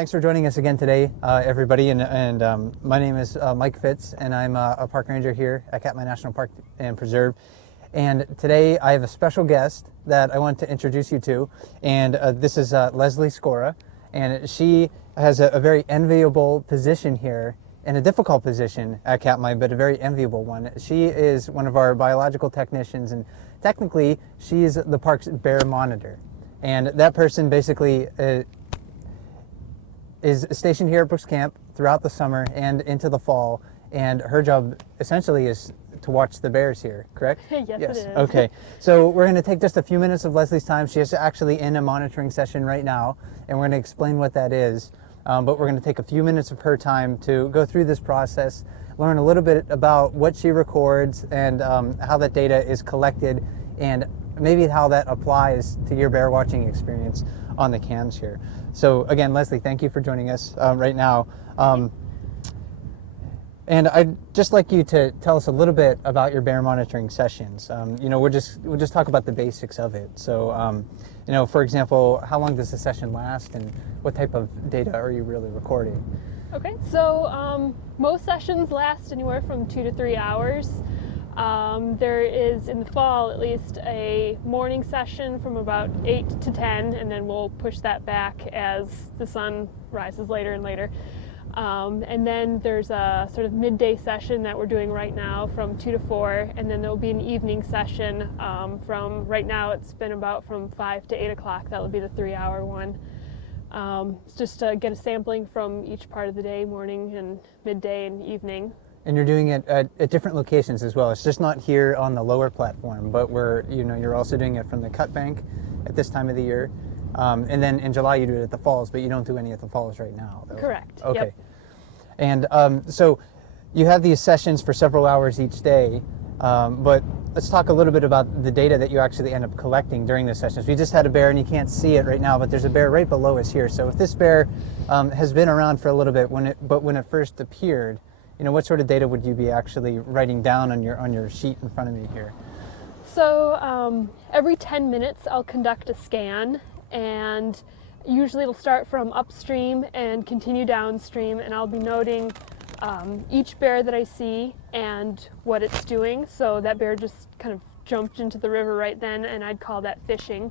Thanks for joining us again today, everybody. My name is Mike Fitz, and I'm a park ranger here at Katmai National Park and Preserve. And today I have a special guest that I want to introduce you to, and this is Leslie Scora, and she has a very enviable position here, and a difficult position at Katmai, but a very enviable one. She is one of our biological technicians, and technically she's the park's bear monitor. And that person basically is stationed here at Brooks Camp throughout the summer and into the fall, and her job essentially is to watch the bears here, correct? Yes, it is. Okay, so we're going to take just a few minutes of Leslie's time. She is actually in a monitoring session right now, and we're going to explain what that is. But we're going to take a few minutes of her time to go through this process, learn a little bit about what she records and how that data is collected, and maybe how that applies to your bear watching experience on the cams here. So again, Leslie, thank you for joining us right now. And I'd just like you to tell us a little bit about your bear monitoring sessions. We'll just talk about the basics of it. So, for example, how long does the session last, and what type of data are you really recording? Okay, so most sessions last anywhere from 2 to 3 hours. There is, in the fall at least, a morning session from about 8 to 10, and then we'll push that back as the sun rises later and later. And then there's a sort of midday session that we're doing right now from 2 to 4, and then there'll be an evening session from, right now it's been about from 5 to 8 o'clock. That will be the 3-hour one. It's just to get a sampling from each part of the day, morning and midday and evening. And you're doing it at different locations as well. It's just not here on the lower platform, but you're also doing it from the cut bank at this time of the year. And then in July you do it at the falls, but you don't do any at the falls right now, though. Correct. Okay. Yep. And so you have these sessions for several hours each day, but let's talk a little bit about the data that you actually end up collecting during the sessions. We just had a bear, and you can't see it right now, but there's a bear right below us here. So if this bear has been around for a little bit, when it first appeared, what sort of data would you be actually writing down on your sheet in front of me here? So every 10 minutes I'll conduct a scan, and usually it'll start from upstream and continue downstream, and I'll be noting each bear that I see and what it's doing. So that bear just kind of jumped into the river right then, and I'd call that fishing.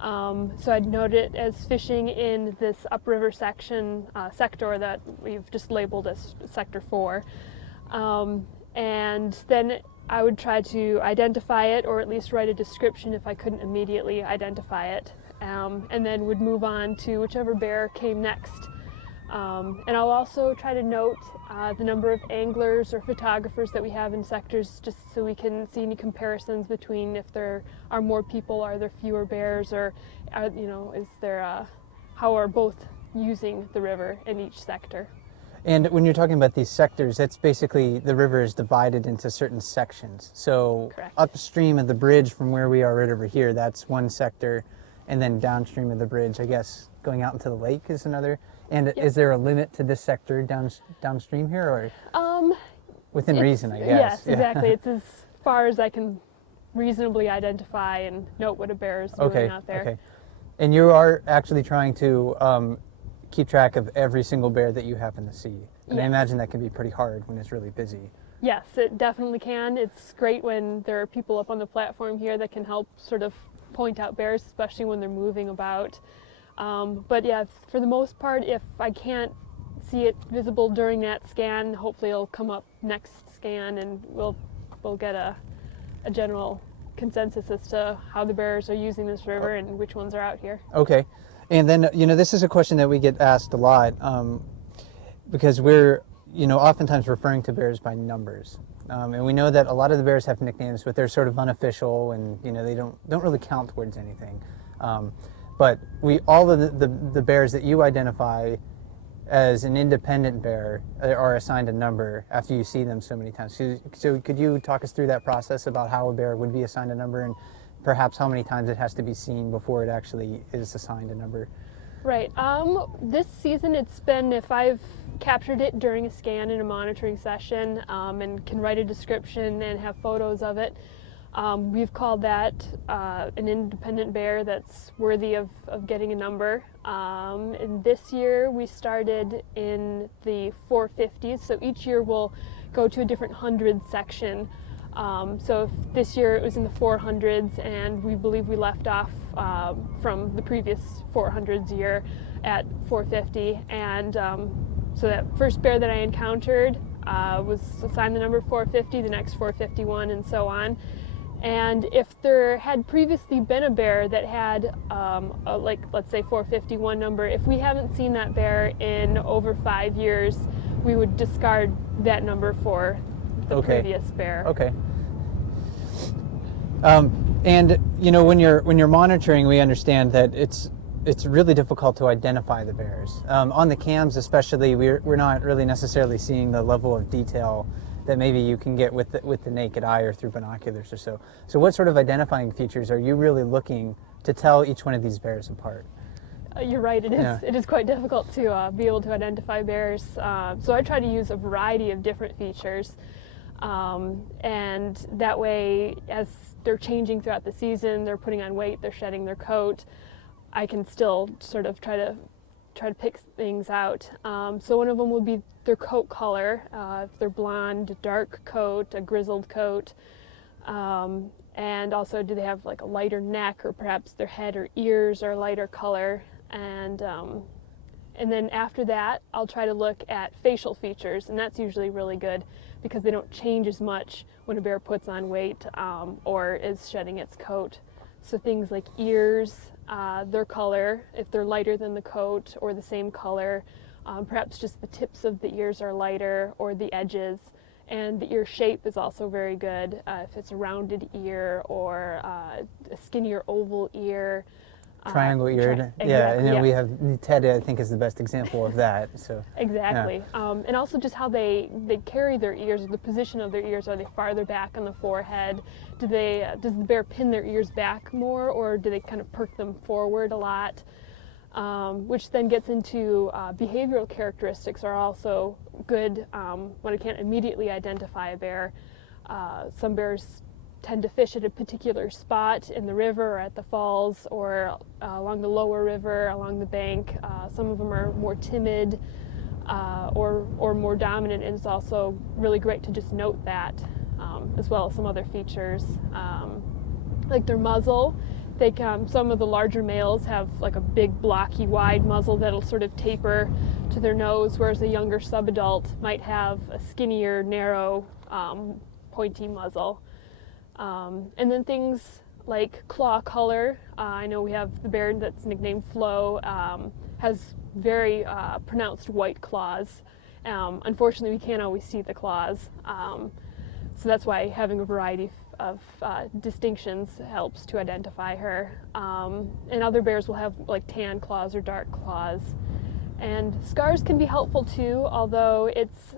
So I'd note it as fishing in this upriver sector that we've just labeled as Sector 4. And then I would try to identify it, or at least write a description if I couldn't immediately identify it. And then would move on to whichever bear came next. And I'll also try to note the number of anglers or photographers that we have in sectors, just so we can see any comparisons between if there are more people, are there fewer bears, or is there how are both using the river in each sector. And when you're talking about these sectors, that's basically the river is divided into certain sections. So Correct. Upstream of the bridge from where we are right over here, that's one sector, and then downstream of the bridge, I guess, going out into the lake is another. And Is there a limit to this sector downstream here, or within reason, I guess? Yes, exactly. It's as far as I can reasonably identify and note what a bear is doing out there. Okay. And you are actually trying to keep track of every single bear that you happen to see. And Yes. I imagine that can be pretty hard when it's really busy. Yes, it definitely can. It's great when there are people up on the platform here that can help sort of point out bears, especially when they're moving about. But yeah, for the most part, if I can't see it visible during that scan, hopefully it'll come up next scan, and we'll get a general consensus as to how the bears are using this river and which ones are out here. Okay. And then, this is a question that we get asked a lot because we're, oftentimes referring to bears by numbers. And we know that a lot of the bears have nicknames, but they're sort of unofficial, and, they don't really count towards anything. But all of the bears that you identify as an independent bear are assigned a number after you see them so many times. So could you talk us through that process about how a bear would be assigned a number, and perhaps how many times it has to be seen before it actually is assigned a number? Right. This season it's been, if I've captured it during a scan in a monitoring session and can write a description and have photos of it, We've called that an independent bear that's worthy of getting a number. And this year we started in the 450s, so each year we'll go to a different hundred section. So if this year it was in the 400s, and we believe we left off from the previous 400s year at 450. And so that first bear that I encountered was assigned the number 450, the next 451, and so on. And if there had previously been a bear that had, like, let's say 451 number, if we haven't seen that bear in over 5 years, we would discard that number for the previous bear. Okay. And you know, when you're monitoring, we understand that it's really difficult to identify the bears. On the cams, especially, we're not really necessarily seeing the level of detail that maybe you can get with the naked eye or through binoculars or so. So what sort of identifying features are you really looking to tell each one of these bears apart? You're right, it is quite difficult to be able to identify bears. So I try to use a variety of different features. And that way, as they're changing throughout the season, they're putting on weight, they're shedding their coat, I can still sort of try to pick things out. So one of them would be their coat color. If they're blonde, dark coat, a grizzled coat. And also, do they have like a lighter neck, or perhaps their head or ears are a lighter color. And then after that, I'll try to look at facial features, and that's usually really good because they don't change as much when a bear puts on weight or is shedding its coat. So things like ears, their color, if they're lighter than the coat or the same color, perhaps just the tips of the ears are lighter, or the edges. And the ear shape is also very good, if it's a rounded ear or a skinnier oval ear. Triangle-eared, exactly, and we have Ted, I think, is the best example of that. So exactly, yeah. And also just how they carry their ears, the position of their ears. Are they farther back on the forehead? Does the bear pin their ears back more, or do they kind of perk them forward a lot? Which then gets into behavioral characteristics are also good when I can't immediately identify a bear. Some bears tend to fish at a particular spot in the river or at the falls, or along the lower river, along the bank. Some of them are more timid or more dominant, and it's also really great to just note that, as well as some other features. Like their muzzle. Some of the larger males have like a big, blocky, wide muzzle that'll sort of taper to their nose, whereas a younger subadult might have a skinnier, narrow, pointy muzzle. And then things like claw color. I know we have the bear that's nicknamed Flo, has very pronounced white claws. Unfortunately, we can't always see the claws. So that's why having a variety of distinctions helps to identify her. And other bears will have like tan claws or dark claws. And scars can be helpful too, although it's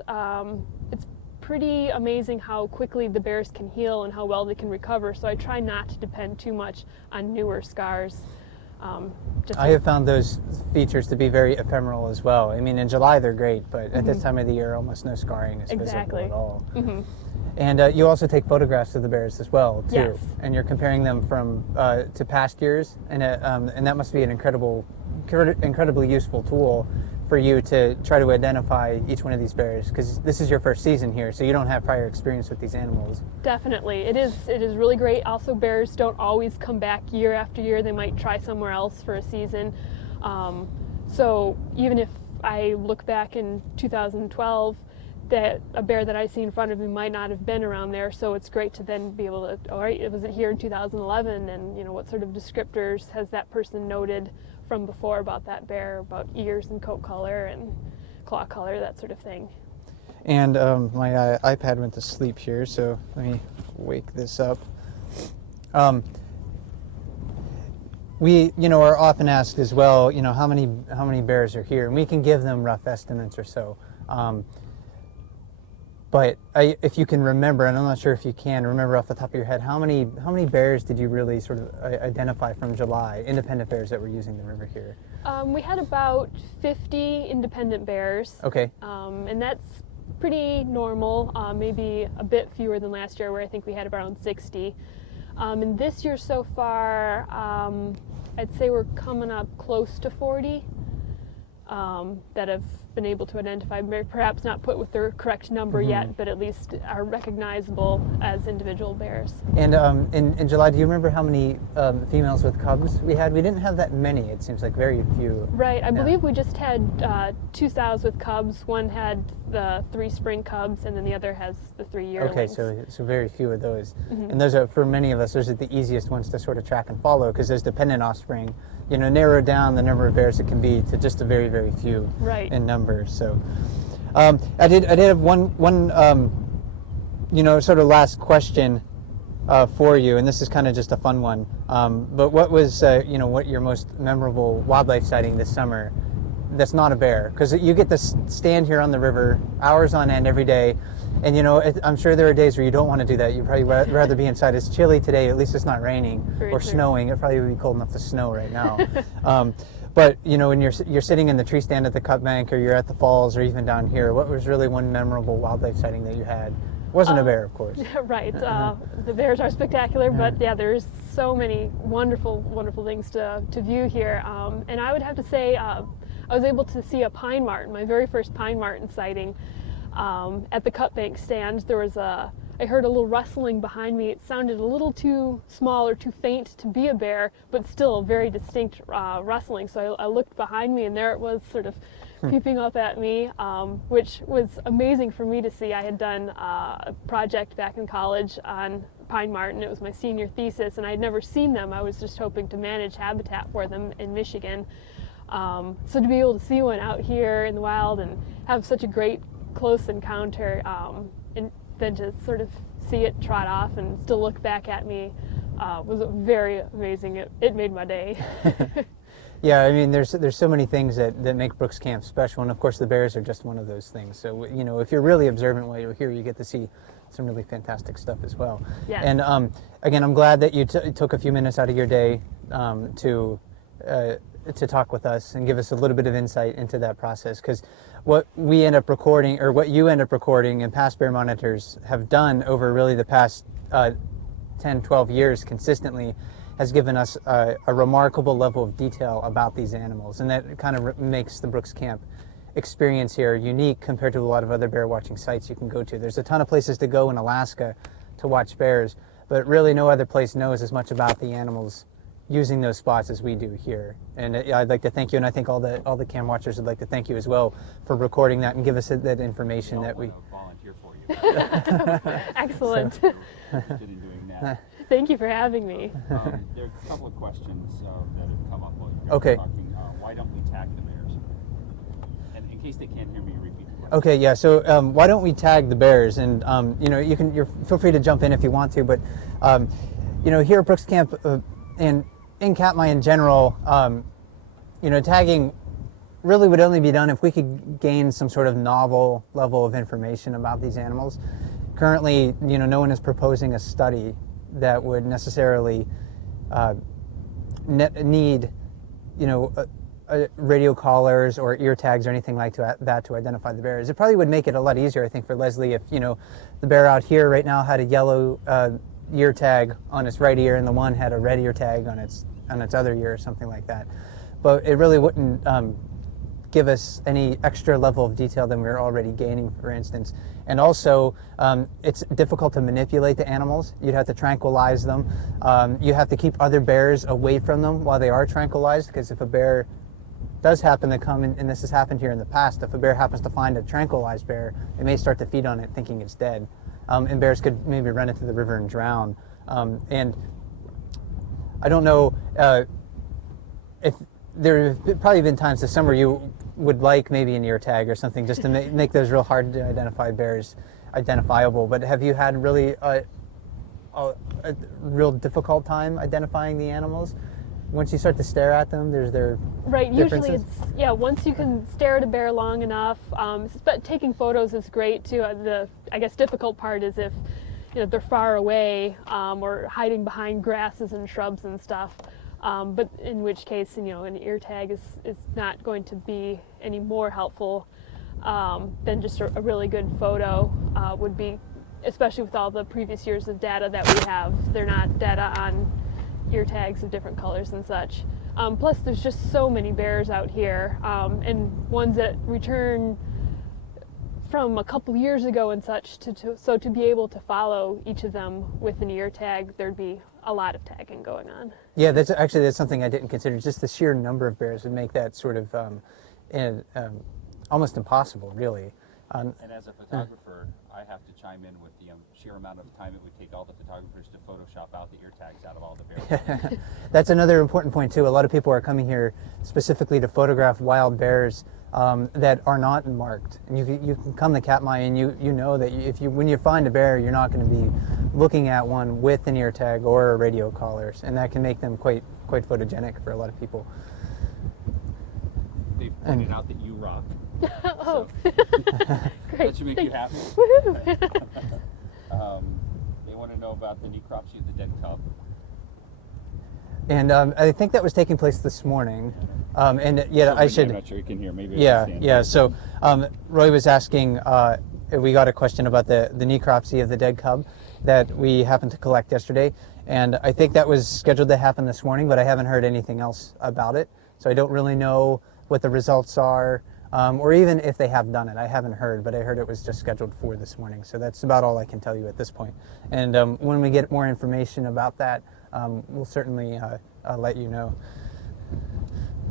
pretty amazing how quickly the bears can heal and how well they can recover. So I try not to depend too much on newer scars. I have found those features to be very ephemeral as well. I mean, in July they're great, but at this time of the year, almost no scarring is visible at all. Mm-hmm. And you also take photographs of the bears as well, too. Yes. And you're comparing them from to past years, and that must be an incredibly useful tool for you to try to identify each one of these bears, because this is your first season here, so you don't have prior experience with these animals. Definitely. It is really great. Also, bears don't always come back year after year. They might try somewhere else for a season. So even if I look back in 2012, that a bear that I see in front of me might not have been around there, so it's great to then be able to, all right, was it here in 2011, and you know, what sort of descriptors has that person noted from before about that bear, about ears and coat color and claw color, that sort of thing. And my iPad went to sleep here, so let me wake this up. We, are often asked as well, how many bears are here, and we can give them rough estimates or so. But if you can remember, and I'm not sure if you can remember off the top of your head, how many bears did you really sort of identify from July, independent bears that were using the river here? We had about 50 independent bears. Okay. And that's pretty normal, maybe a bit fewer than last year, where I think we had around 60. And this year so far, I'd say we're coming up close to 40 that have been able to identify, perhaps not put with the correct number yet, but at least are recognizable as individual bears. And in July, do you remember how many females with cubs we had? We didn't have that many. It seems like very few. Right. I believe we just had 2 sows with cubs. One had the 3 spring cubs, and then the other has the 3 yearlings. Okay, so very few of those. And those are, for many of us, those are the easiest ones to sort of track and follow, because those dependent offspring, you know, narrow down the number of bears it can be to just a very, very few in numbers. So I did have one you know, sort of last question for you, and this is kind of just a fun one. But what was you know, what your most memorable wildlife sighting this summer that's not a bear? Because you get to stand here on the river hours on end every day, and you know, I'm sure there are days where you don't want to do that. You'd probably rather be inside. It's chilly today. At least it's not raining or snowing. It probably would be cold enough to snow right now. But you know, when you're sitting in the tree stand at the cut bank, or you're at the falls, or even down here, what was really one memorable wildlife sighting that you had? It wasn't a bear, of course. Right. The bears are spectacular, but yeah, there's so many wonderful, wonderful things to view here. And I would have to say, I was able to see a pine marten, my very first pine marten sighting, at the cut bank stand. There was I heard a little rustling behind me. It sounded a little too small or too faint to be a bear, but still a very distinct rustling. So I looked behind me, and there it was, sort of peeping up at me, which was amazing for me to see. I had done a project back in college on pine marten. It was my senior thesis, and I had never seen them. I was just hoping to manage habitat for them in Michigan. So to be able to see one out here in the wild and have such a great close encounter, and then to sort of see it trot off and still look back at me was very amazing. It made my day. Yeah, I mean, there's so many things that make Brooks Camp special, and of course the bears are just one of those things. So, you know, if you're really observant while you're here, you get to see some really fantastic stuff as well. Yes. And again, I'm glad that you took a few minutes out of your day to talk with us and give us a little bit of insight into that process, because what we end up recording, or what you end up recording, and past bear monitors have done over really the past 10, 12 years consistently, has given us a remarkable level of detail about these animals, and that kind of makes the Brooks Camp experience here unique compared to a lot of other bear watching sites you can go to. There's a ton of places to go in Alaska to watch bears, but really no other place knows as much about the animals using those spots as we do here. And I'd like to thank you, and I think all the cam watchers would like to thank you as well for recording that and give us that information that we volunteer for you. Excellent. So, interested in doing that. Thank you for having me. There are a couple of questions that have come up while you guys Okay. were talking. Why don't we tag the bears? And in case they can't hear me, repeat the question. Okay, yeah. So why don't we tag the bears? And you know, you're feel free to jump in if you want to, but you know, here at Brooks Camp and in Katmai in general, you know, tagging really would only be done if we could gain some sort of novel level of information about these animals. Currently, you know, no one is proposing a study that would necessarily need, you know, radio collars or ear tags or anything like that to identify the bears. It probably would make it a lot easier, I think, for Leslie if, you know, the bear out here right now had a yellow ear tag on its right ear and the one had a red ear tag on its other ear or something like that. But it really wouldn't give us any extra level of detail than we're already gaining, for instance. And also, it's difficult to manipulate the animals. You'd have to tranquilize them. You have to keep other bears away from them while they are tranquilized, because if a bear does happen to come, and this has happened here in the past, if a bear happens to find a tranquilized bear, it may start to feed on it thinking it's dead. And bears could maybe run into the river and drown. And I don't know if there have probably been times this summer you would like maybe an ear tag or something just to make those real hard to identify bears identifiable. But have you had really a real difficult time identifying the animals? Once you start to stare at them, there's their Right, differences? usually it's, yeah, once you can stare at a bear long enough, but taking photos is great too. The, I guess, difficult part is if, you know, they're far away or hiding behind grasses and shrubs and stuff. But in which case, you know, an ear tag is not going to be any more helpful than just a really good photo would be especially with all the previous years of data that we have. They're not data on ear tags of different colors and such. Plus, there's just so many bears out here, and ones that return from a couple years ago and such. So to be able to follow each of them with an ear tag, there'd be a lot of tagging going on. Yeah, that's something I didn't consider. Just the sheer number of bears would make that sort of almost impossible, really. And as a photographer, I have to chime in with the sheer amount of time it would take all the photographers to Photoshop out the ear tags out of all the bears. That's another important point too. A lot of people are coming here specifically to photograph wild bears that are not marked. And you can come to Katmai and you know that when you find a bear, you're not going to be looking at one with an ear tag or a radio collar, and that can make them quite photogenic for a lot of people. They've pointed out that you rock. Oh, So, great. that should make you happy. Woohoo. They want to know about the Necropsy of the Dead Cub. And I think that was taking place this morning. And yeah, I should. I'm not sure you can hear. Maybe. I Yeah, can stand yeah. here. So Roy was asking. We got a question about the necropsy of the dead cub that we happened to collect yesterday, and I think that was scheduled to happen this morning, but I haven't heard anything else about it. So I don't really know what the results are, or even if they have done it. I haven't heard, but I heard it was just scheduled for this morning. So that's about all I can tell you at this point. And when we get more information about that, we'll certainly let you know.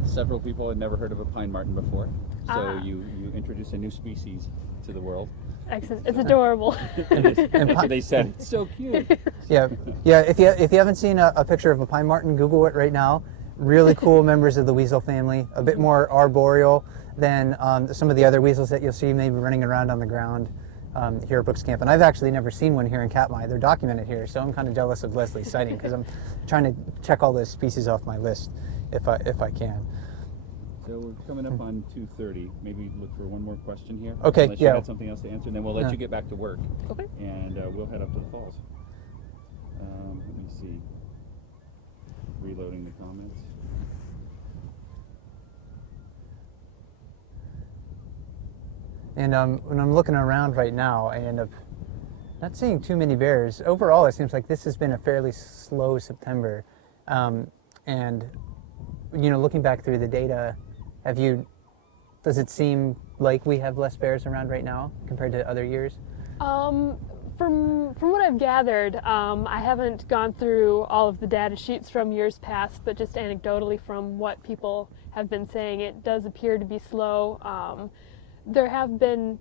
Several people had never heard of a pine marten before, so Ah. you introduced a new species to the world. Excellent. It's adorable. And So they said it's so cute. Yeah. If you haven't seen a picture of a pine marten, Google it right now. Really cool members of the weasel family. A bit more arboreal than some of the other weasels that you'll see maybe running around on the ground here at Brooks Camp. And I've actually never seen one here in Katmai. They're documented here, so I'm kind of jealous of Leslie's sighting because I'm trying to check all those species off my list if I can. So we're coming up on 2:30. Maybe look for one more question here. Okay, Unless yeah. you had something else to answer, and then we'll let Yeah. you get back to work. Okay. And we'll head up to the falls. Let me see. Reloading the comments. And when I'm looking around right now, I end up not seeing too many bears. Overall, it seems like this has been a fairly slow September. And looking back through the data, does it seem like we have less bears around right now compared to other years? From what I've gathered, I haven't gone through all of the data sheets from years past, but just anecdotally from what people have been saying, it does appear to be slow. There have been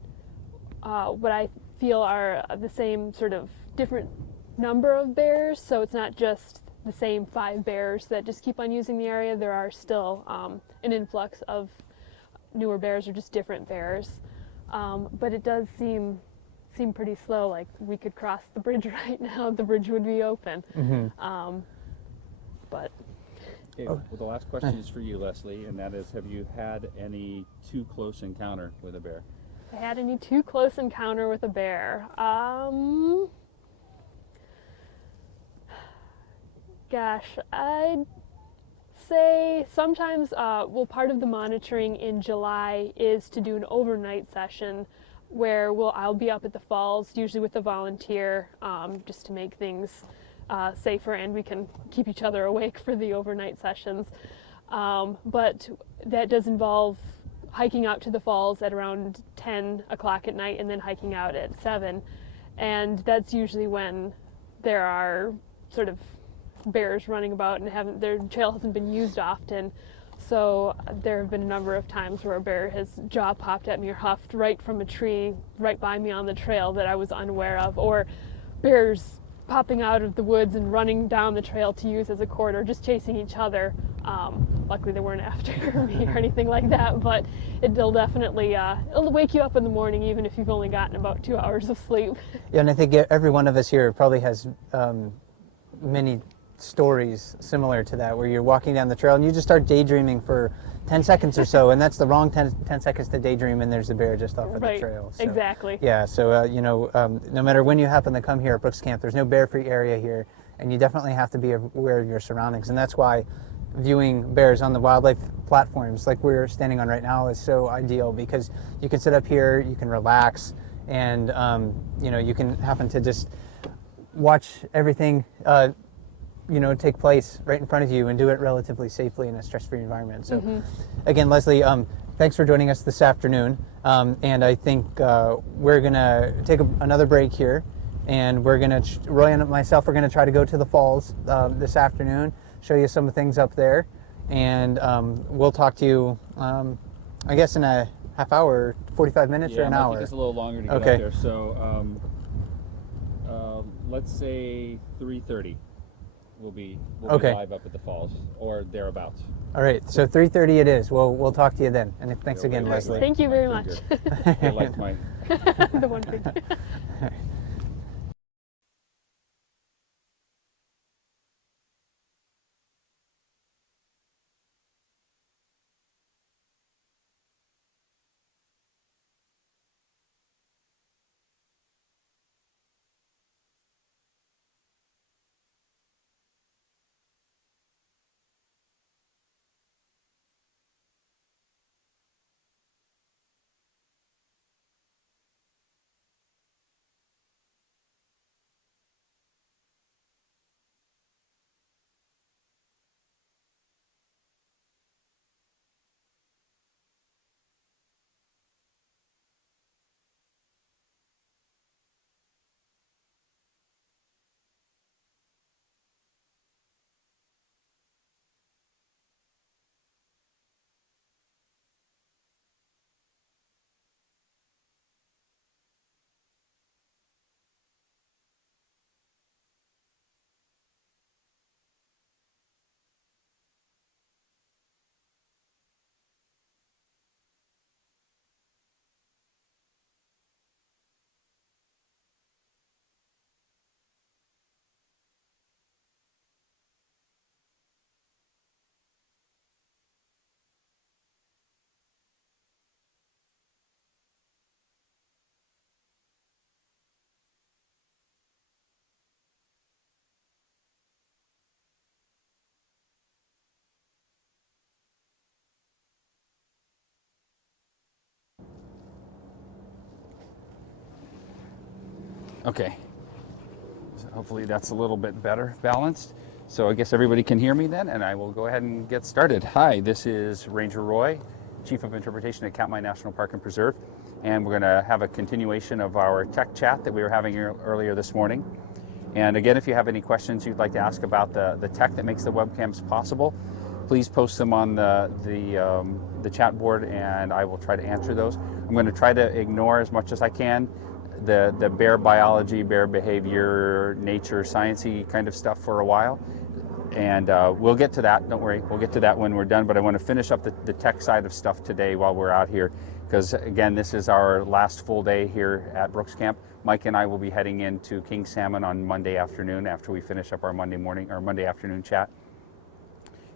what I feel are the same sort of different number of bears, so it's not just the same 5 bears that just keep on using the area. There are still an influx of newer bears or just different bears, but it does seem pretty slow. Like we could cross the bridge right now, the bridge would be open. Mm-hmm. But Okay, well, the last question is for you, Leslie, and that is, have you had any too close encounter with a bear? if I had any too close encounter with a bear, gosh, I'd say sometimes, part of the monitoring in July is to do an overnight session where I'll be up at the falls, usually with a volunteer, just to make things safer and we can keep each other awake for the overnight sessions. But that does involve hiking out to the falls at around 10 o'clock at night and then hiking out at 7. And that's usually when there are sort of bears running about and their trail hasn't been used often. So there have been a number of times where a bear has jaw popped at me or huffed right from a tree right by me on the trail that I was unaware of, or bears popping out of the woods and running down the trail to use as a corridor, just chasing each other. Luckily they weren't after me or anything like that, but it'll definitely it'll wake you up in the morning even if you've only gotten about 2 hours of sleep. Yeah, and I think every one of us here probably has many stories similar to that, where you're walking down the trail and you just start daydreaming for 10 seconds or so, and that's the wrong 10 seconds to daydream, and there's a bear just off of the trail. So, exactly. yeah, so no matter when you happen to come here at Brooks Camp, there's no bear-free area here, and you definitely have to be aware of your surroundings, and that's why viewing bears on the wildlife platforms like we're standing on right now is so ideal, because you can sit up here, you can relax, and you know, you can happen to just watch everything you know, take place right in front of you and do it relatively safely in a stress-free environment. So again, Leslie, thanks for joining us this afternoon. And I think we're gonna take another break here, and we're gonna, Roy and myself are gonna try to go to the falls this afternoon, show you some of the things up there, and we'll talk to you, I guess in a half hour, 45 minutes or an hour. Yeah, it might take us a little longer to get Okay. up there. So let's say 3:30. We'll be Okay. live up at the falls or thereabouts. All right, so 3:30 it is. We'll talk to you then. And thanks again, Wait, Leslie. Thank you very much. I like my. The one thing. Okay. So hopefully that's a little bit better balanced. So I guess everybody can hear me then, and I will go ahead and get started. Hi, this is Ranger Roy, Chief of Interpretation at Katmai National Park and Preserve, and we're going to have a continuation of our tech chat that we were having earlier this morning. And again, if you have any questions you'd like to ask about the tech that makes the webcams possible, please post them on the chat board, and I will try to answer those. I'm going to try to ignore as much as I can the bear biology, bear behavior, nature, sciencey kind of stuff for a while. And we'll get to that, don't worry, we'll get to that when we're done, but I want to finish up the tech side of stuff today while we're out here, because again, this is our last full day here at Brooks Camp. Mike and I will be heading into King Salmon on Monday afternoon after we finish up our Monday afternoon chat.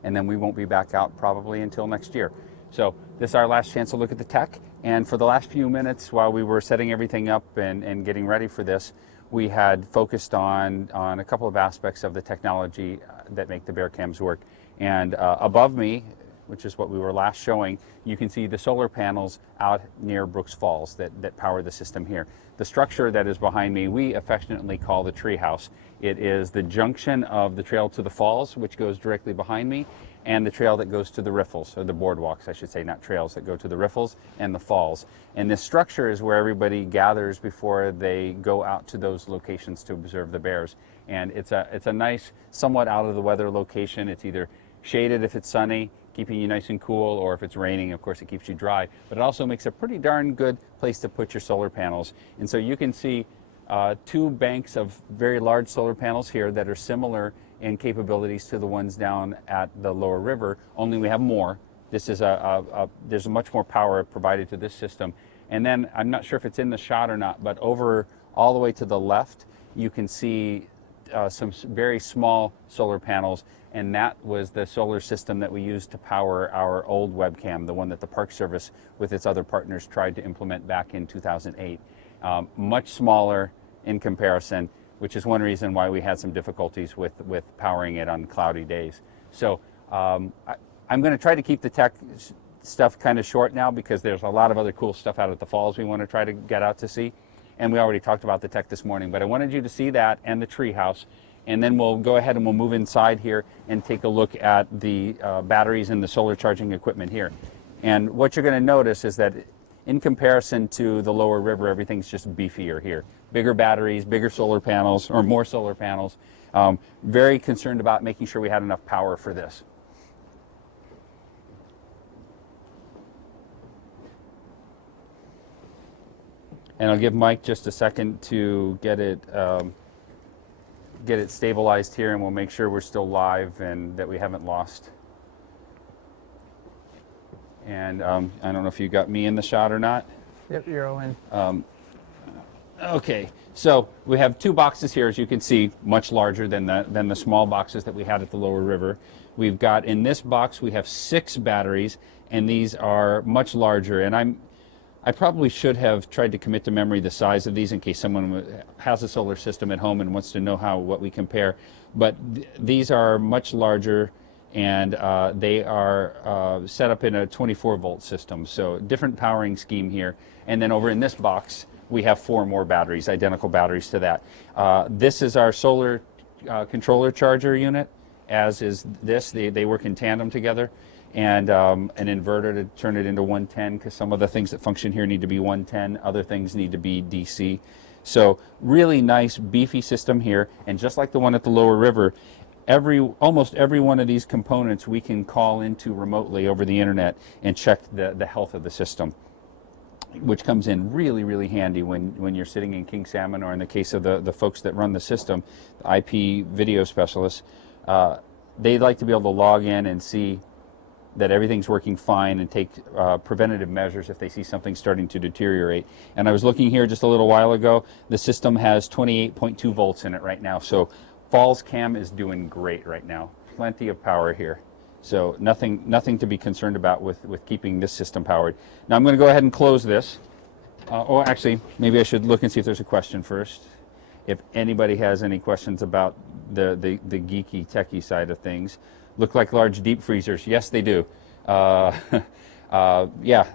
And then we won't be back out probably until next year. So this is our last chance to look at the tech. And for the last few minutes while we were setting everything up and getting ready for this, we had focused on a couple of aspects of the technology that make the bear cams work. And above me, which is what we were last showing, you can see the solar panels out near Brooks Falls that power the system here. The structure that is behind me, we affectionately call the tree house. It is the junction of the trail to the falls, which goes directly behind me, and the trail that goes to the riffles, or the boardwalks, I should say, not trails, that go to the riffles and the falls. And this structure is where everybody gathers before they go out to those locations to observe the bears. And it's a nice, somewhat out of the weather location. It's either shaded if it's sunny, keeping you nice and cool, or if it's raining, of course, it keeps you dry. But it also makes a pretty darn good place to put your solar panels. And so you can see two banks of very large solar panels here that are similar in capabilities to the ones down at the lower river, only we have more. This is there's much more power provided to this system. And then, I'm not sure if it's in the shot or not, but over all the way to the left, you can see some very small solar panels, and that was the solar system that we used to power our old webcam, the one that the Park Service with its other partners tried to implement back in 2008. Much smaller in comparison, which is one reason why we had some difficulties with powering it on cloudy days. So I'm going to try to keep the tech stuff kind of short now, because there's a lot of other cool stuff out at the falls we want to try to get out to see. and we already talked about the tech this morning, but I wanted you to see that and the tree house, and then we'll go ahead and we'll move inside here and take a look at the batteries and the solar charging equipment here. And what you're going to notice is that in comparison to the lower river, everything's just beefier here. Bigger batteries, bigger solar panels, or more solar panels. Very concerned about making sure we had enough power for this. And I'll give Mike just a second to get it stabilized here, and we'll make sure we're still live and that we haven't lost. And I don't know if you got me in the shot or not. Yep, you're all in. Okay, so we have two boxes here, as you can see, much larger than the small boxes that we had at the lower river. We've got, in this box, we have 6 batteries, and these are much larger. And I probably should have tried to commit to memory the size of these in case someone has a solar system at home and wants to know what we compare. But these are much larger, and they are set up in a 24-volt system. So different powering scheme here. And then over in this box, we have 4 more batteries, identical batteries to that. This is our solar controller charger unit, as is this. They work in tandem together. And an inverter to turn it into 110, because some of the things that function here need to be 110, other things need to be DC. So really nice, beefy system here. And just like the one at the lower river, almost every one of these components we can call into remotely over the internet and check the health of the system, which comes in really, really handy when you're sitting in King Salmon, or in the case of the folks that run the system, the IP video specialists. They'd like to be able to log in and see that everything's working fine and take preventative measures if they see something starting to deteriorate. And I was looking here just a little while ago. The system has 28.2 volts in it right now. So Falls Cam is doing great right now. Plenty of power here. So nothing to be concerned about with keeping this system powered. Now I'm going to go ahead and close this. Actually, maybe I should look and see if there's a question first. If anybody has any questions about the geeky, techie side of things. Look like large deep freezers. Yes, they do. Yeah,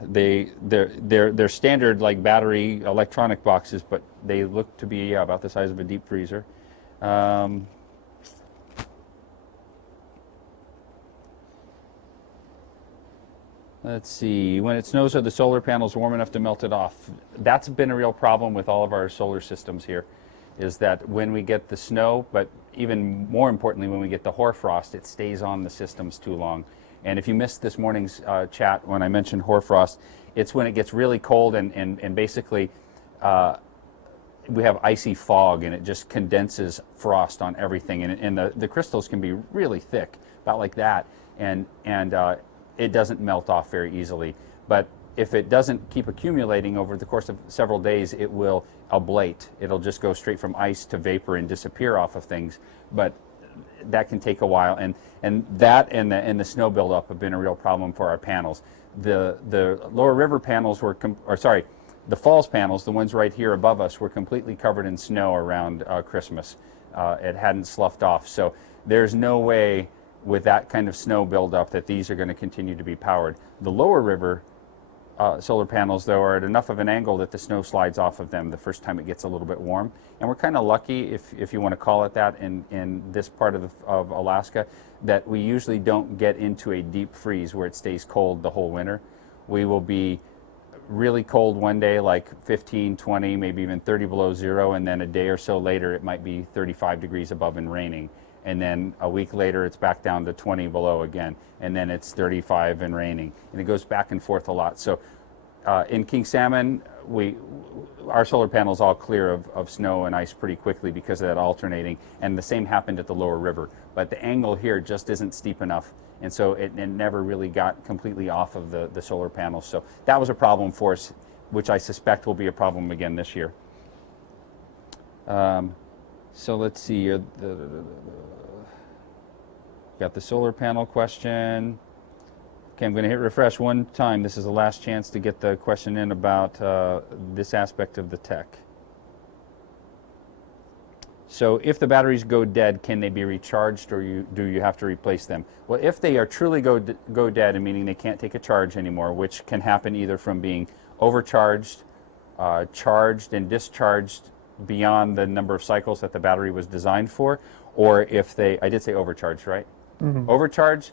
they're standard like battery electronic boxes, but they look to be about the size of a deep freezer. Let's see, when it snows, are the solar panels warm enough to melt it off? That's been a real problem with all of our solar systems here, is that when we get the snow, but even more importantly, when we get the hoarfrost, it stays on the systems too long. And if you missed this morning's chat when I mentioned hoarfrost, it's when it gets really cold and basically we have icy fog, and it just condenses frost on everything. And the crystals can be really thick, about like that, and it doesn't melt off very easily. But if it doesn't keep accumulating over the course of several days, it will ablate. It'll just go straight from ice to vapor and disappear off of things. But that can take a while, and that and the snow buildup have been a real problem for our panels. The lower river panels were, the falls panels, the ones right here above us, were completely covered in snow around Christmas. It hadn't sloughed off, so there's no way with that kind of snow buildup that these are going to continue to be powered. The lower river solar panels, though, are at enough of an angle that the snow slides off of them the first time it gets a little bit warm. And we're kind of lucky, if you want to call it that, in this part of Alaska, that we usually don't get into a deep freeze where it stays cold the whole winter. We will be really cold one day, like 15, 20, maybe even 30 below zero, and then a day or so later it might be 35 degrees above and raining. And then a week later it's back down to 20 below again, and then it's 35 and raining, and it goes back and forth a lot. So in King Salmon, our solar panels all clear of snow and ice pretty quickly because of that alternating, and the same happened at the lower river. But the angle here just isn't steep enough, and so it never really got completely off of the solar panels. So that was a problem for us, which I suspect will be a problem again this year. So let's see. Got the solar panel question. Okay, I'm going to hit refresh one time. This is the last chance to get the question in about this aspect of the tech. So if the batteries go dead, can they be recharged, or do you have to replace them? Well, if they are truly go dead, meaning they can't take a charge anymore, which can happen either from being overcharged charged and discharged beyond the number of cycles that the battery was designed for, or if they, I did say overcharged, right? Overcharged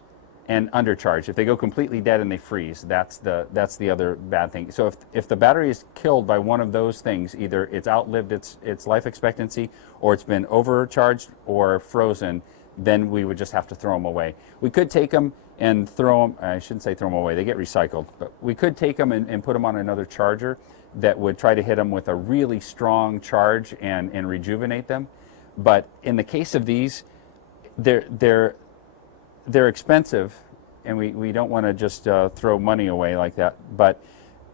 and undercharged. If they go completely dead and they freeze, that's the other bad thing. So if the battery is killed by one of those things, either it's outlived its life expectancy, or it's been overcharged or frozen, then we would just have to throw them away. We could take them and throw them, I shouldn't say throw them away, they get recycled, but we could take them and put them on another charger that would try to hit them with a really strong charge and rejuvenate them. But in the case of these, they're expensive, and we don't want to just throw money away like that. But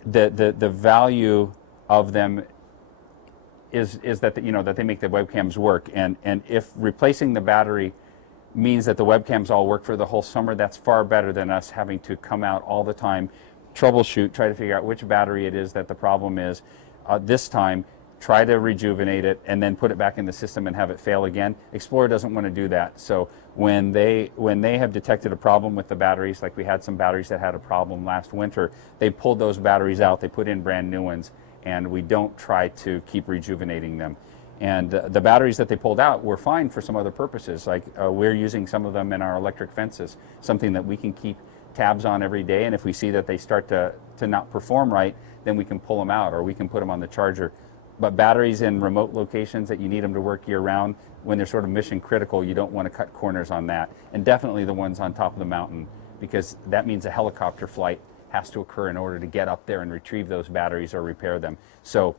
the value of them is that that they make the webcams work, and if replacing the battery means that the webcams all work for the whole summer, that's far better than us having to come out all the time, troubleshoot, try to figure out which battery it is that the problem is. This time, try to rejuvenate it and then put it back in the system and have it fail again. Explorer doesn't want to do that. So when they have detected a problem with the batteries, like we had some batteries that had a problem last winter, they pulled those batteries out, they put in brand new ones, and we don't try to keep rejuvenating them. And the batteries that they pulled out were fine for some other purposes, like we're using some of them in our electric fences, something that we can keep tabs on every day, and if we see that they start to not perform right, then we can pull them out or we can put them on the charger. But batteries in remote locations that you need them to work year-round, when they're sort of mission critical, you don't want to cut corners on that. And definitely the ones on top of the mountain, because that means a helicopter flight has to occur in order to get up there and retrieve those batteries or repair them. So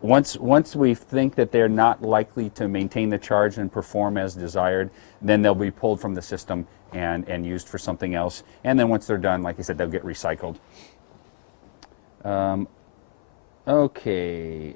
once we think that they're not likely to maintain the charge and perform as desired, then they'll be pulled from the system and used for something else. And then once they're done, like I said, they'll get recycled. Okay.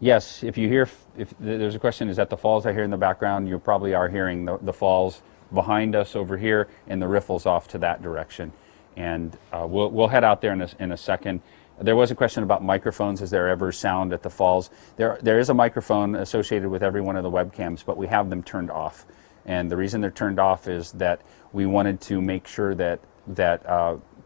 Yes, if you hear, if there's a question, is that the falls I hear in the background? You probably are hearing the falls behind us over here and the riffles off to that direction. And we'll head out there in a second. There was a question about microphones. Is there ever sound at the falls? There is a microphone associated with every one of the webcams, but we have them turned off. And the reason they're turned off is that we wanted to make sure that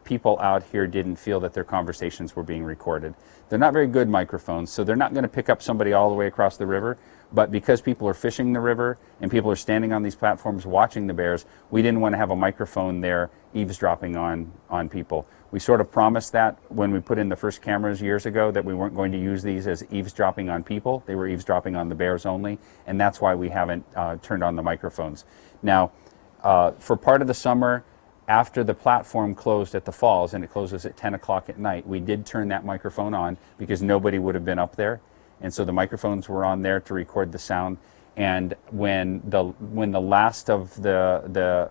people out here didn't feel that their conversations were being recorded. They're not very good microphones, so they're not going to pick up somebody all the way across the river. But because people are fishing the river and people are standing on these platforms watching the bears, we didn't want to have a microphone there eavesdropping on people. We sort of promised that when we put in the first cameras years ago, that we weren't going to use these as eavesdropping on people. They were eavesdropping on the bears only, and that's why we haven't turned on the microphones. Now, for part of the summer, after the platform closed at the falls, and it closes at 10 o'clock at night, we did turn that microphone on because nobody would have been up there. And so the microphones were on there to record the sound. And when the last of the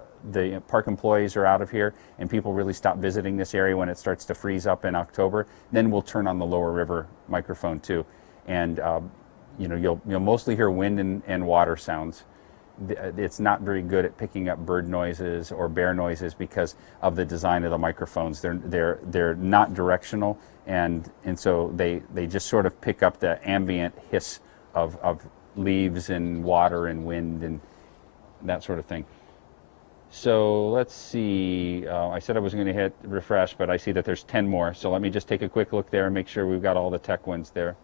park employees are out of here and people really stop visiting this area when it starts to freeze up in October, then we'll turn on the lower river microphone too. And you'll mostly hear wind and water sounds. It's not very good at picking up bird noises or bear noises because of the design of the microphones. They're not directional, and so they just sort of pick up the ambient hiss of leaves and water and wind and that sort of thing. So let's see. I said I was going to hit refresh, but I see that there's 10 more. So let me just take a quick look there and make sure we've got all the tech ones there.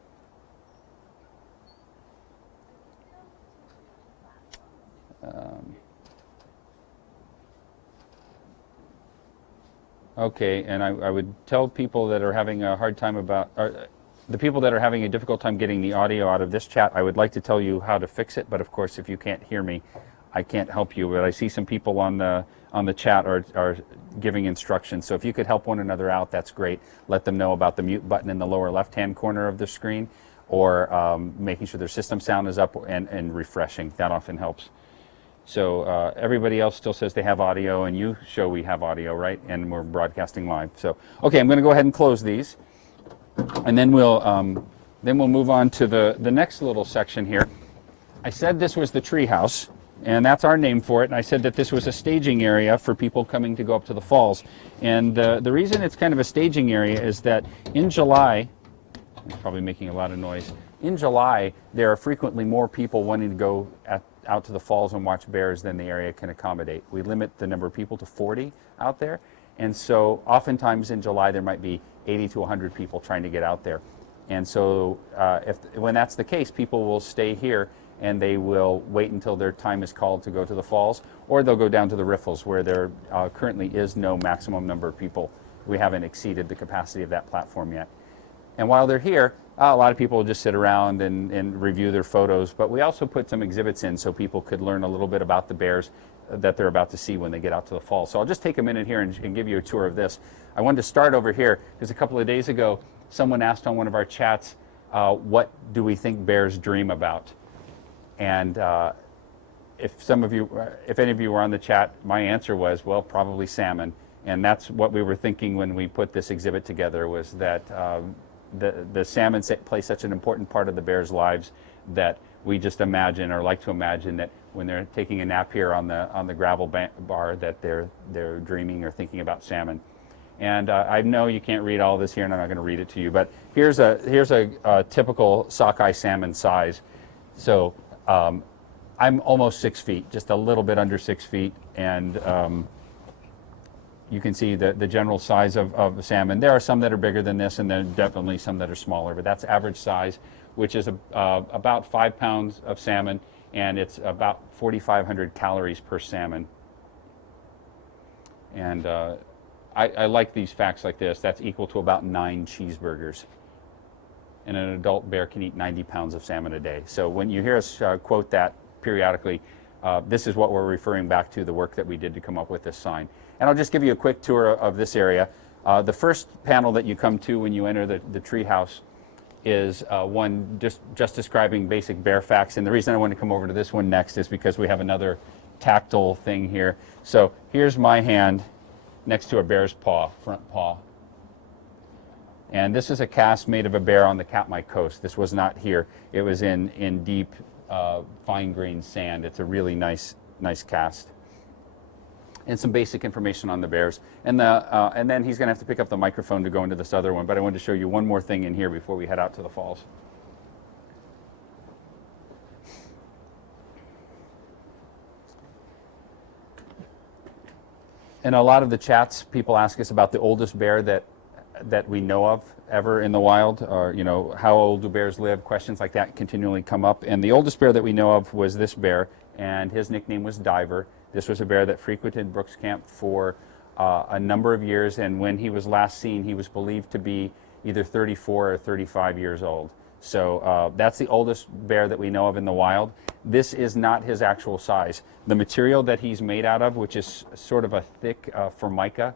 Okay, and I would tell people that are having a hard time the people that are having a difficult time getting the audio out of this chat, I would like to tell you how to fix it, but of course if you can't hear me, I can't help you. But I see some people on the chat are giving instructions, so if you could help one another out, that's great. Let them know about the mute button in the lower left-hand corner of the screen, or making sure their system sound is up and refreshing. That often helps. So everybody else still says they have audio, and you show we have audio, right? And we're broadcasting live. So, okay, I'm going to go ahead and close these, and then we'll move on to the next little section here. I said this was the tree house, and that's our name for it. And I said that this was a staging area for people coming to go up to the falls. And the reason it's kind of a staging area is that in July, it's probably making a lot of noise. In July, there are frequently more people wanting to go out to the falls and watch bears than the area can accommodate. We limit the number of people to 40 out there, and so oftentimes in July there might be 80 to 100 people trying to get out there. And so when that's the case, people will stay here and they will wait until their time is called to go to the falls, or they'll go down to the riffles where there currently is no maximum number of people. We haven't exceeded the capacity of that platform yet. And while they're here, a lot of people will just sit around and review their photos, but we also put some exhibits in so people could learn a little bit about the bears that they're about to see when they get out to the falls. So I'll just take a minute here and give you a tour of this. I wanted to start over here because a couple of days ago, someone asked on one of our chats, what do we think bears dream about? And if any of you were on the chat, my answer was, well, probably salmon. And that's what we were thinking when we put this exhibit together, was that the salmon play such an important part of the bears' lives that we just imagine, or like to imagine, that when they're taking a nap here on the gravel bar, that they're dreaming or thinking about salmon. And I know you can't read all this here, and I'm not going to read it to you, but here's a typical sockeye salmon size. So I'm almost 6 feet, just a little bit under 6 feet, and you can see the general size of the salmon. There are some that are bigger than this, and there are definitely some that are smaller, but that's average size, which is about 5 pounds of salmon, and it's about 4,500 calories per salmon. And I like these facts like this. That's equal to about 9 cheeseburgers. And an adult bear can eat 90 pounds of salmon a day. So when you hear us quote that periodically, this is what we're referring back to, the work that we did to come up with this sign. And I'll just give you a quick tour of this area. The first panel that you come to when you enter the tree house is one just describing basic bear facts. And the reason I want to come over to this one next is because we have another tactile thing here. So here's my hand next to a bear's paw, front paw. And this is a cast made of a bear on the Katmai coast. This was not here. It was in deep, fine-grained sand. It's a really nice cast. And some basic information on the bears. And then he's going to have to pick up the microphone to go into this other one. But I wanted to show you one more thing in here before we head out to the falls. In a lot of the chats, people ask us about the oldest bear that we know of ever in the wild, or how old do bears live? Questions like that continually come up. And the oldest bear that we know of was this bear, and his nickname was Diver. This was a bear that frequented Brooks Camp for a number of years, and when he was last seen, he was believed to be either 34 or 35 years old. So that's the oldest bear that we know of in the wild. This is not his actual size. The material that he's made out of, which is sort of a thick formica,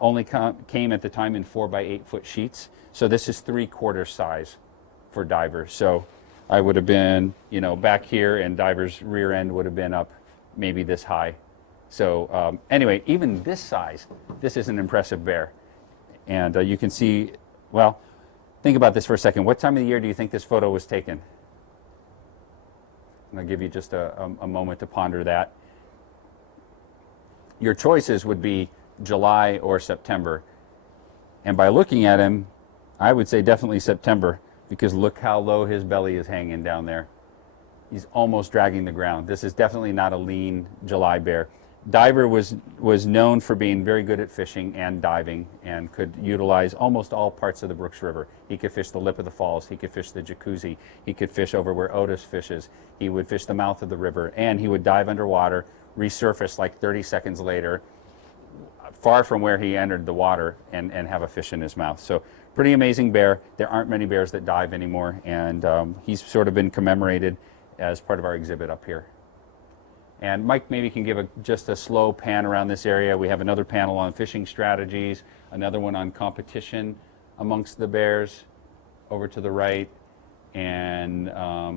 only came at the time in 4 by 8 foot sheets. So this is 3/4 size for Diver. So I would have been, back here, and Diver's rear end would have been up maybe this high. So anyway, even this size, this is an impressive bear. And you can see, well, think about this for a second. What time of the year do you think this photo was taken? And I'll give you just a moment to ponder that. Your choices would be July or September. And by looking at him, I would say definitely September, because look how low his belly is hanging down there. He's almost dragging the ground. This is definitely not a lean July bear. Diver was known for being very good at fishing and diving, and could utilize almost all parts of the Brooks River. He could fish the lip of the falls, he could fish the jacuzzi, he could fish over where Otis fishes, he would fish the mouth of the river, and he would dive underwater, resurface like 30 seconds later, far from where he entered the water, and have a fish in his mouth. So pretty amazing bear. There aren't many bears that dive anymore, and he's sort of been commemorated as part of our exhibit up here. And Mike maybe can give just a slow pan around this area. We have another panel on fishing strategies, another one on competition amongst the bears over to the right, and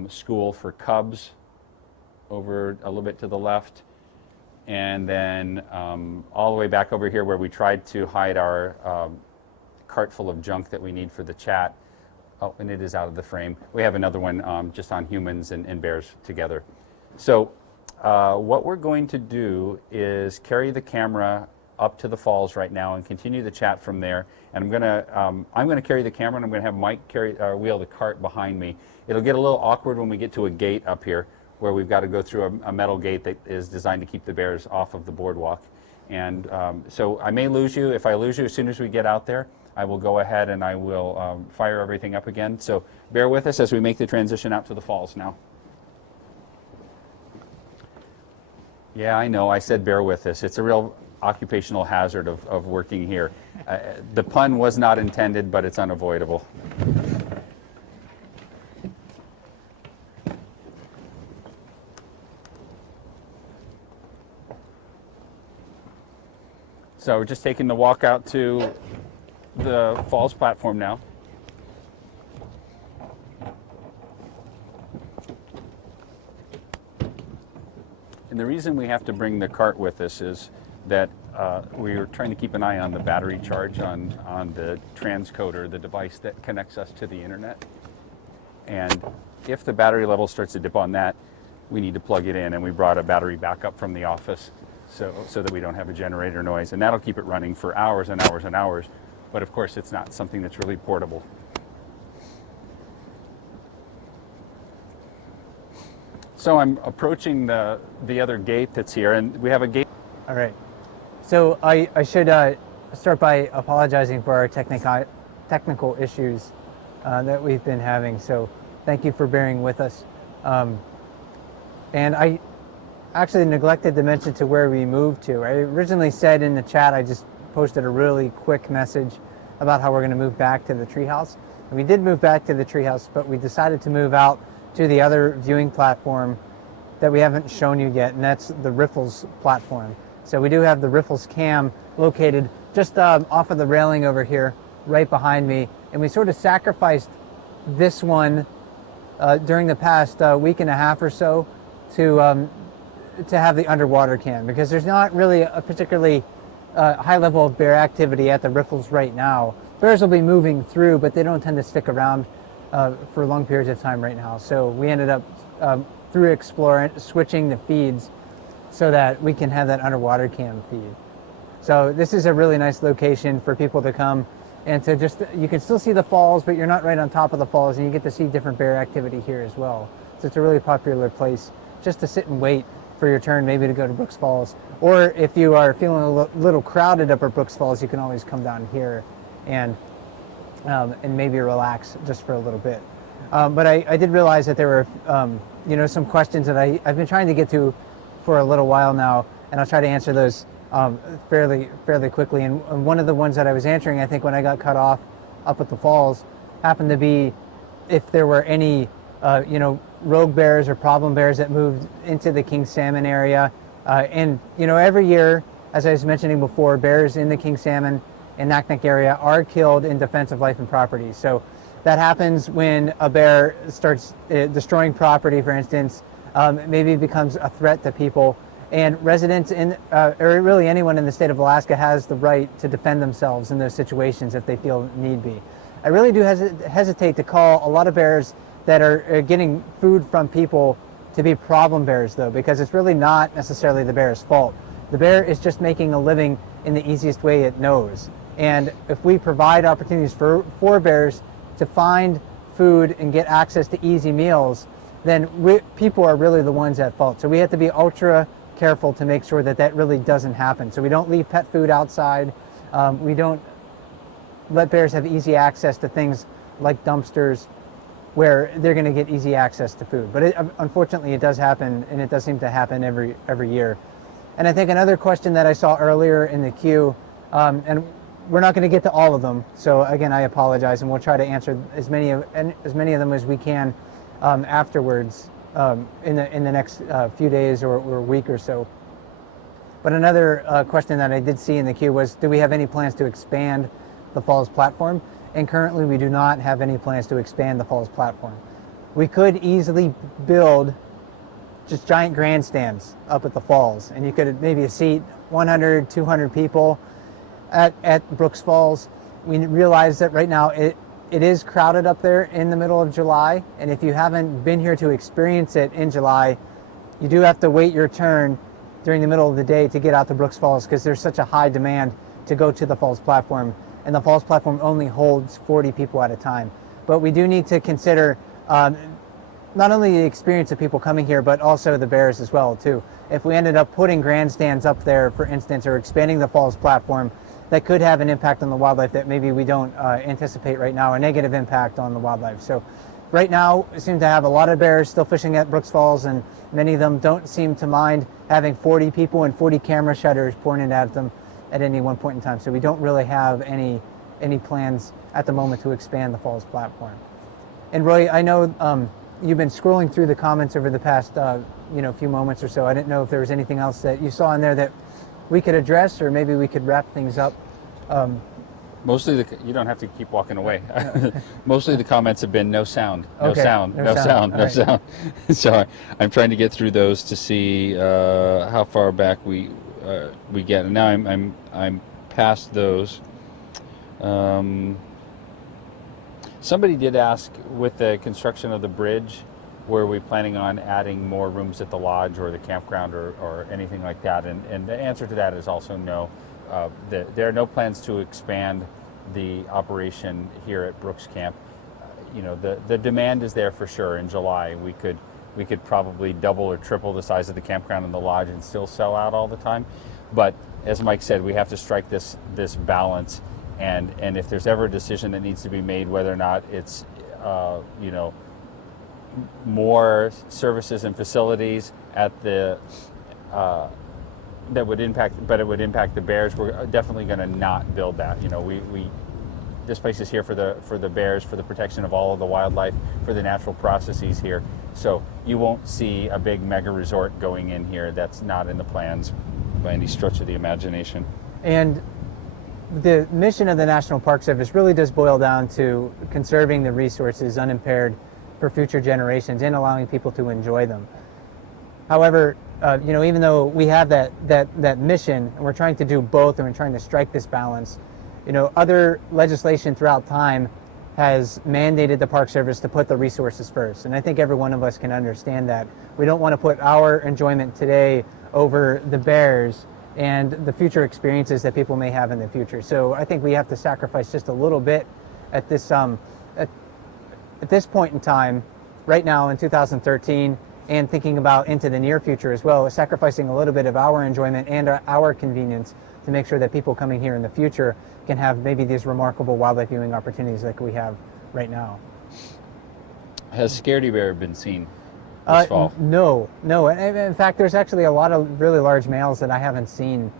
school for cubs over a little bit to the left. And then all the way back over here where we tried to hide our cart full of junk that we need for the chat. Oh, and it is out of the frame. We have another one just on humans and bears together. So what we're going to do is carry the camera up to the falls right now and continue the chat from there. And I'm gonna carry the camera, and I'm gonna have Mike wheel the cart behind me. It'll get a little awkward when we get to a gate up here, where we've got to go through a metal gate that is designed to keep the bears off of the boardwalk. And so I may lose you. If I lose you as soon as we get out there, I will go ahead and I will fire everything up again. So bear with us as we make the transition out to the falls now. Yeah, I know. I said bear with us. It's a real occupational hazard of working here. The pun was not intended, but it's unavoidable. So we're just taking the walk out to the falls platform now. And the reason we have to bring the cart with us is that we are trying to keep an eye on the battery charge on the transcoder, the device that connects us to the internet. And if the battery level starts to dip on that, we need to plug it in, and we brought a battery backup from the office so that we don't have a generator noise, and that'll keep it running for hours and hours and hours. But of course, it's not something that's really portable. So I'm approaching the other gate that's here, and we have a gate. All right. So I should start by apologizing for our technical issues that we've been having. So thank you for bearing with us. And I actually neglected to mention to where we moved to. I originally said in the chat, I just posted a really quick message about how we're going to move back to the treehouse. And we did move back to the treehouse, but we decided to move out to the other viewing platform that we haven't shown you yet, and that's the Riffles platform. So we do have the Riffles cam located just off of the railing over here, right behind me, and we sort of sacrificed this one during the past week and a half or so to have the underwater cam, because there's not really a particularly high level of bear activity at the Riffles right now. Bears will be moving through, but they don't tend to stick around for long periods of time right now. So we ended up through exploring, switching the feeds so that we can have that underwater cam feed. So this is a really nice location for people to come and to just, you can still see the falls, but you're not right on top of the falls, and you get to see different bear activity here as well. So it's a really popular place just to sit and wait for your turn, maybe to go to Brooks Falls. Or if you are feeling a little crowded up at Brooks Falls, you can always come down here and maybe relax just for a little bit. But I did realize that there were some questions that I've been trying to get to for a little while now, and I'll try to answer those fairly quickly. And one of the ones that I was answering, I think, when I got cut off up at the falls, happened to be if there were any rogue bears or problem bears that moved into the king salmon area. And every year, as I was mentioning before, bears in the king salmon and Naknek area are killed in defense of life and property. So that happens when a bear starts destroying property, for instance. Maybe it becomes a threat to people. And residents or really anyone in the state of Alaska has the right to defend themselves in those situations if they feel need be. I really do hesitate to call a lot of bears that are getting food from people to be problem bears, though, because it's really not necessarily the bear's fault. The bear is just making a living in the easiest way it knows. And if we provide opportunities for bears to find food and get access to easy meals, then people are really the ones at fault. So we have to be ultra careful to make sure that really doesn't happen. So we don't leave pet food outside. We don't let bears have easy access to things like dumpsters where they're going to get easy access to food. But unfortunately, it does happen, and it does seem to happen every year. And I think another question that I saw earlier in the queue, and we're not going to get to all of them, so again, I apologize, and we'll try to answer as many of them as we can afterwards in the next few days or week or so. But another question that I did see in the queue was, do we have any plans to expand the Falls platform? And currently we do not have any plans to expand the Falls platform. We could easily build just giant grandstands up at the Falls, and you could maybe seat 100, 200 people at Brooks Falls. We realize that right now it is crowded up there in the middle of July, and if you haven't been here to experience it in July, you do have to wait your turn during the middle of the day to get out to Brooks Falls, because there's such a high demand to go to the Falls platform, and the Falls platform only holds 40 people at a time. But we do need to consider not only the experience of people coming here, but also the bears as well too. If we ended up putting grandstands up there, for instance, or expanding the falls platform, that could have an impact on the wildlife that maybe we don't anticipate right now, a negative impact on the wildlife. So right now, we seem to have a lot of bears still fishing at Brooks Falls, and many of them don't seem to mind having 40 people and 40 camera shutters pointed at them at any one point in time. So we don't really have any plans at the moment to expand the falls platform. And Roy, I know you've been scrolling through the comments over the past few moments or so. I didn't know if there was anything else that you saw in there that we could address, or maybe we could wrap things up. Mostly, you don't have to keep walking away. Mostly the comments have been no sound, no Okay, sound, no no sound. sound, All no right. sound. So I'm trying to get through those to see how far back we get. And now I'm past those. Somebody did ask, with the construction of the bridge, were we planning on adding more rooms at the lodge or the campground or anything like that? And the answer to that is also no. There are no plans to expand the operation here at Brooks Camp. The demand is there for sure. In July, we could probably double or triple the size of the campground and the lodge and still sell out all the time. But as Mike said, we have to strike this balance. And if there's ever a decision that needs to be made, whether or not it's more services and facilities at the that would impact, but it would impact the bears, we're definitely going to not build that. This place is here for the bears, for the protection of all of the wildlife, for the natural processes here. So you won't see a big mega resort going in here. That's not in the plans by any stretch of the imagination. And the mission of the National Park Service really does boil down to conserving the resources unimpaired for future generations and allowing people to enjoy them. However, even though we have that mission, and we're trying to do both, and we're trying to strike this balance, other legislation throughout time has mandated the Park Service to put the resources first. And I think every one of us can understand that. We don't want to put our enjoyment today over the bears and the future experiences that people may have in the future. So I think we have to sacrifice just a little bit at this point in time, right now in 2013, and thinking about into the near future as well, sacrificing a little bit of our enjoyment and our convenience to make sure that people coming here in the future can have maybe these remarkable wildlife viewing opportunities like we have right now. Has Scaredy Bear been seen this fall? No. In fact, there's actually a lot of really large males that I haven't seen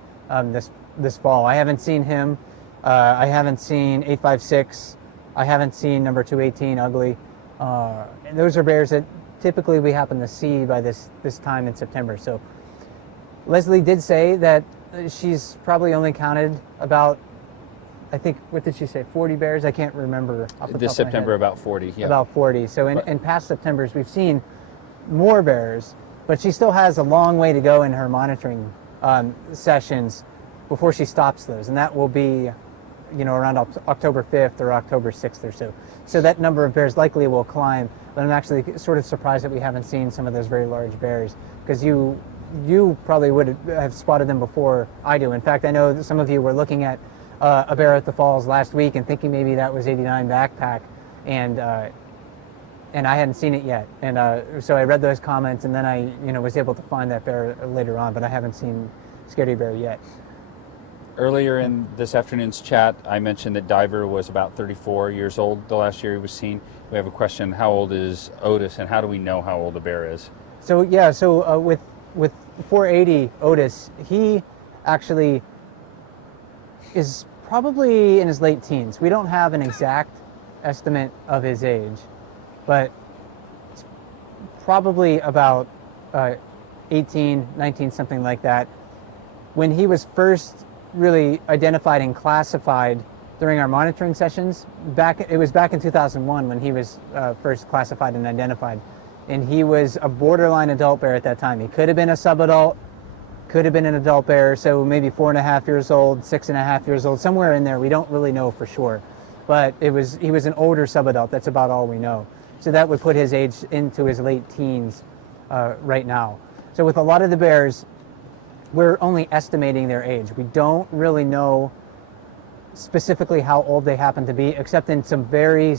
this fall. I haven't seen him. I haven't seen 856. I haven't seen number 218, Ugly. And those are bears that typically we happen to see by this time in September. So Leslie did say that she's probably only counted about, I think, what did she say, 40 bears? I can't remember off the top of This my September, head. about 40. Yeah. About 40. So in past Septembers, we've seen more bears, but she still has a long way to go in her monitoring sessions before she stops those. And that will be, around October 5th or October 6th or so. So that number of bears likely will climb, but I'm actually sort of surprised that we haven't seen some of those very large bears, because you probably would have spotted them before I do. In fact, I know that some of you were looking at a bear at the falls last week and thinking maybe that was 89 backpack, and I hadn't seen it yet. And so I read those comments, and then I was able to find that bear later on, but I haven't seen Scaredy Bear yet. Earlier in this afternoon's chat, I mentioned that Diver was about 34 years old the last year he was seen. We have a question: how old is Otis, and how do we know how old a bear is? So yeah, with 480 Otis, he actually is probably in his late teens. We don't have an exact estimate of his age, but it's probably about 18, 19, something like that. When he was first really identified and classified during our monitoring sessions, it was back in 2001 when he was first classified and identified. And he was a borderline adult bear at that time. He could have been a subadult, could have been an adult bear, so maybe 4.5 years old, 6.5 years old, somewhere in there. We don't really know for sure. But he was an older subadult. That's about all we know. So that would put his age into his late teens right now. So with a lot of the bears, we're only estimating their age. We don't really know specifically how old they happen to be, except in some very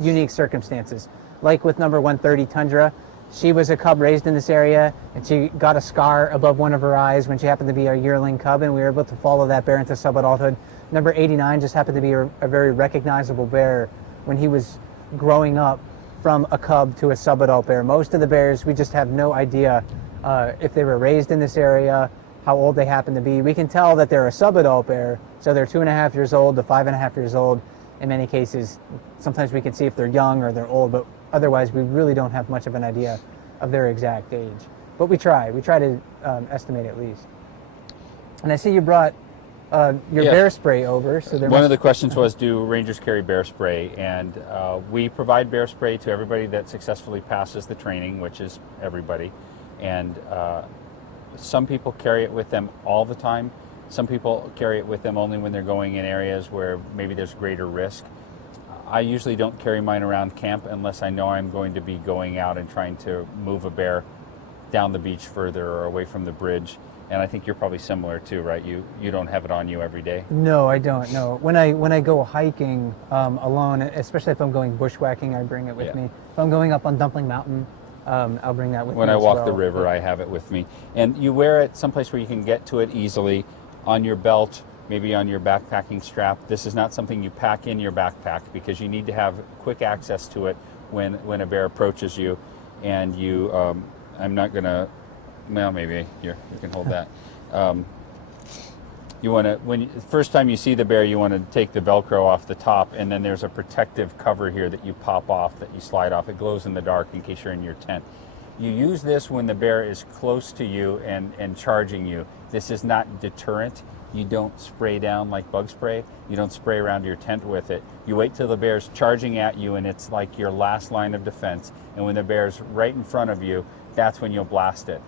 unique circumstances. like with number 130 Tundra. She was a cub raised in this area, and she got a scar above one of her eyes when she happened to be a yearling cub, and we were able to follow that bear into subadulthood. Number 89 just happened to be a very recognizable bear when he was growing up from a cub to a subadult bear. Most of the bears, we just have no idea if they were raised in this area, how old they happen to be. We can tell that they're a subadult bear, so they're 2.5 years old to 5.5 years old. In many cases, sometimes we can see if they're young or they're old, but otherwise we really don't have much of an idea of their exact age. But we try to estimate at least. And I see you brought your bear spray over. So one of the questions was, do rangers carry bear spray? And we provide bear spray to everybody that successfully passes the training, which is everybody. And some people carry it with them all the time. Some people carry it with them only when they're going in areas where maybe there's greater risk. I usually don't carry mine around camp unless I know I'm going to be going out and trying to move a bear down the beach further or away from the bridge. And I think you're probably similar too, right? You don't have it on you every day? No, I don't. No. When I go hiking alone, especially if I'm going bushwhacking, I bring it with me. If I'm going up on Dumpling Mountain, I'll bring that with me. When I walk the river, I have it with me. And you wear it someplace where you can get to it easily, on your belt, maybe on your backpacking strap. This is not something you pack in your backpack because you need to have quick access to it when a bear approaches you. And you, I'm not gonna, well, maybe here, you can hold that. You want to, first time you see the bear, you want to take the Velcro off the top, and then there's a protective cover here that you pop off, that you slide off. It glows in the dark in case you're in your tent. You use this when the bear is close to you and charging you. This is not deterrent. You don't spray down like bug spray. You don't spray around your tent with it. You wait till the bear's charging at you, and it's like your last line of defense. And when the bear's right in front of you, that's when you'll blast it.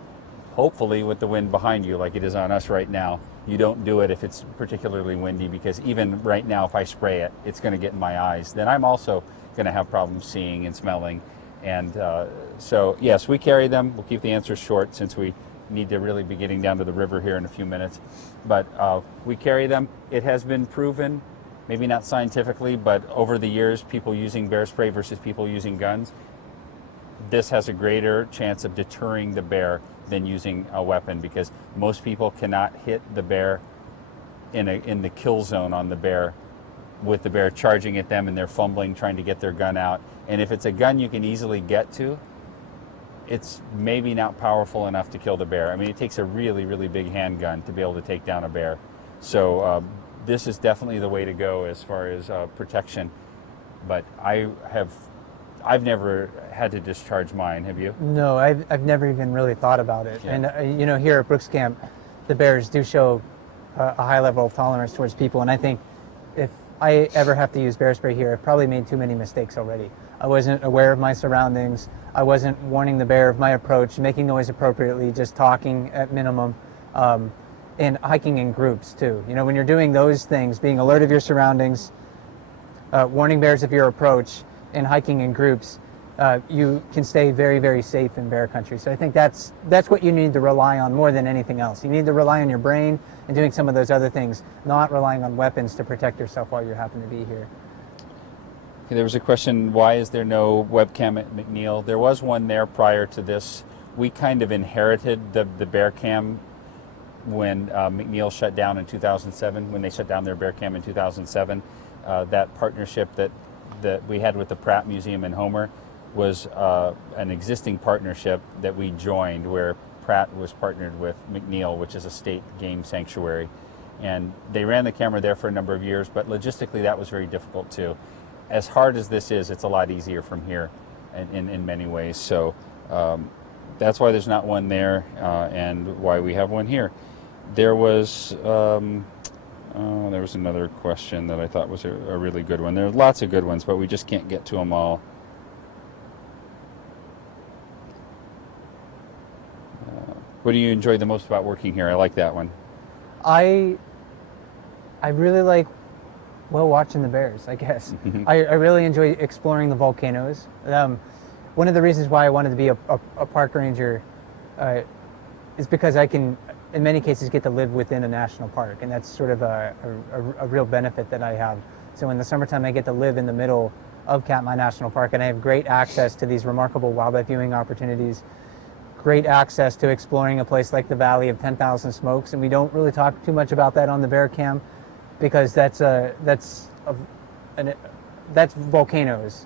Hopefully with the wind behind you, like it is on us right now. You don't do it if it's particularly windy, because even right now, if I spray it, it's going to get in my eyes. Then I'm also going to have problems seeing and smelling. And so, yes, we carry them. We'll keep the answers short since we need to really be getting down to the river here in a few minutes. But we carry them. It has been proven, maybe not scientifically, but over the years, people using bear spray versus people using guns, this has a greater chance of deterring the bear than using a weapon, because most people cannot hit the bear in the kill zone on the bear with the bear charging at them and they're fumbling trying to get their gun out. And if it's a gun you can easily get to, it's maybe not powerful enough to kill the bear. I mean, it takes a really, really big handgun to be able to take down a bear. So this is definitely the way to go as far as protection. But I've never had to discharge mine. Have you? No, I've never even really thought about it. Yeah. And you know, here at Brooks Camp, the bears do show a high level of tolerance towards people. And I think if I ever have to use bear spray here, I've probably made too many mistakes already. I wasn't aware of my surroundings. I wasn't warning the bear of my approach, making noise appropriately, just talking at minimum, and hiking in groups too. You know, when you're doing those things, being alert of your surroundings, warning bears of your approach, and hiking in groups, you can stay very, very safe in bear country. So I think that's what you need to rely on more than anything else. You need to rely on your brain and doing some of those other things, not relying on weapons to protect yourself while you happen to be here. There was a question, why is there no webcam at McNeil? There was one there prior to this. We kind of inherited the bear cam when McNeil shut down in 2007, when they shut down their bear cam in 2007. That partnership that we had with the Pratt Museum in Homer was an existing partnership that we joined, where Pratt was partnered with McNeil, which is a state game sanctuary. And they ran the camera there for a number of years, but logistically that was very difficult too. As hard as this is, it's a lot easier from here in many ways. So that's why there's not one there, and why we have one here. There was another question that I thought was a really good one. There are lots of good ones, but we just can't get to them all. What do you enjoy the most about working here? I like that one. I really like, well, watching the bears, I guess. I really enjoy exploring the volcanoes. One of the reasons why I wanted to be a park ranger is because I can, in many cases, get to live within a national park, and that's sort of a real benefit that I have. So in the summertime, I get to live in the middle of Katmai National Park, and I have great access to these remarkable wildlife viewing opportunities, great access to exploring a place like the Valley of 10,000 Smokes, and we don't really talk too much about that on the Bear Cam, because that's volcanoes,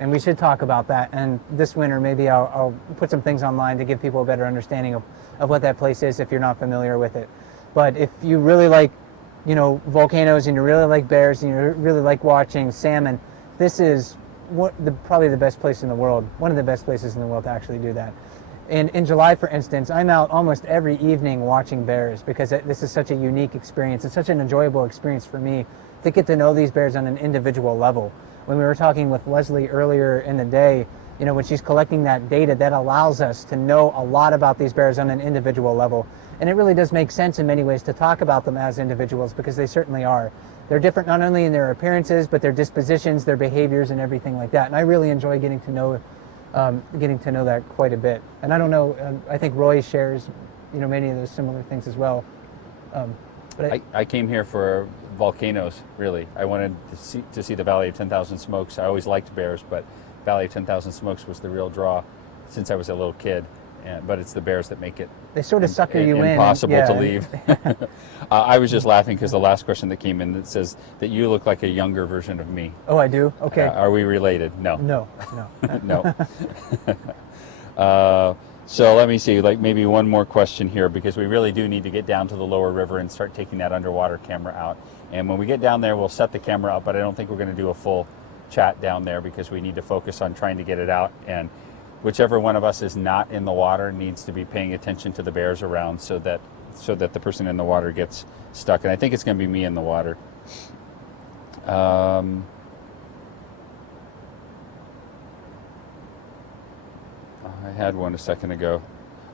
and we should talk about that. And this winter, maybe I'll put some things online to give people a better understanding of what that place is if you're not familiar with it. But if you really like, volcanoes, and you really like bears, and you really like watching salmon, this is probably the best place in the world, one of the best places in the world to actually do that. And in July, for instance, I'm out almost every evening watching bears, because this is such a unique experience. It's such an enjoyable experience for me to get to know these bears on an individual level. When we were talking with Leslie earlier in the day, when she's collecting that data, that allows us to know a lot about these bears on an individual level. And it really does make sense in many ways to talk about them as individuals, because they certainly are. They're different not only in their appearances, but their dispositions, their behaviors, and everything like that. And I really enjoy getting to know that quite a bit. And I don't know, I think Roy shares, many of those similar things as well. But I came here for volcanoes, really. I wanted to see the Valley of 10,000 Smokes. I always liked bears, but Valley of 10,000 Smokes was the real draw since I was a little kid. But it's the bears that make it they sort of sucker you in. Impossible to leave. I was just laughing because the last question that came in that says that you look like a younger version of me. Oh, I do? Okay. Are we related? No. No. No. So let me see, maybe one more question here, because we really do need to get down to the lower river and start taking that underwater camera out. And when we get down there, we'll set the camera up, but I don't think we're going to do a full chat down there, because we need to focus on trying to get it out. And whichever one of us is not in the water needs to be paying attention to the bears around, so that the person in the water gets stuck. And I think it's going to be me in the water. I had one a second ago.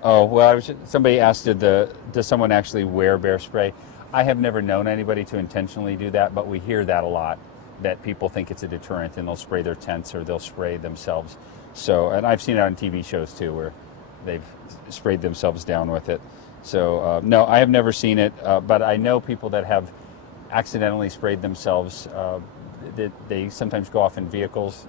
Oh, well, somebody asked, does someone actually wear bear spray? I have never known anybody to intentionally do that, but we hear that a lot, that people think it's a deterrent and they'll spray their tents or they'll spray themselves. So, and I've seen it on TV shows too, where they've sprayed themselves down with it. So, no, I have never seen it, but I know people that have accidentally sprayed themselves. They sometimes go off in vehicles.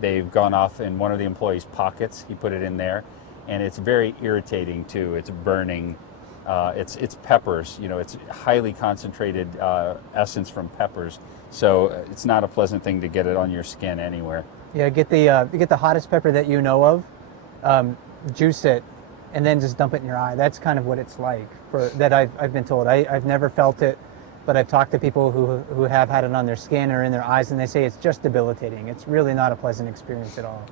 They've gone off in one of the employees' pockets. He put it in there, and it's very irritating too. It's burning. It's peppers. It's highly concentrated essence from peppers. So it's not a pleasant thing to get it on your skin anywhere. Yeah, get the hottest pepper that you know of, juice it, and then just dump it in your eye. That's kind of what it's like. That I've been told. I've never felt it, but I've talked to people who have had it on their skin or in their eyes, and they say it's just debilitating. It's really not a pleasant experience at all.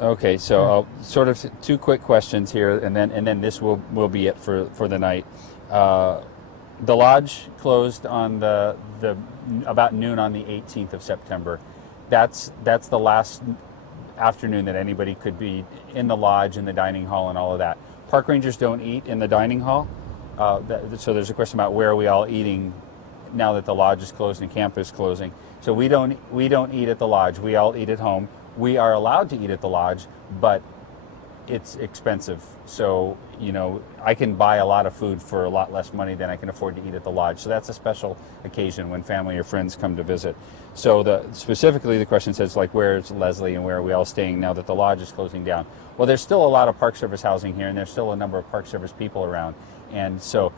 Okay, so I'll sort of two quick questions here, and then this will be it for the night. The lodge closed on the about noon on the 18th of September. That's the last afternoon that anybody could be in the lodge, in the dining hall, and all of that. Park rangers don't eat in the dining hall. So there's a question about where are we all eating now that the lodge is closed and camp is closing. So we don't eat at the lodge. We all eat at home. We are allowed to eat at the lodge, but it's expensive. So, I can buy a lot of food for a lot less money than I can afford to eat at the lodge. So that's a special occasion when family or friends come to visit. So specifically the question says, where's Leslie and where are we all staying now that the lodge is closing down? Well, there's still a lot of Park Service housing here, and there's still a number of Park Service people around. And so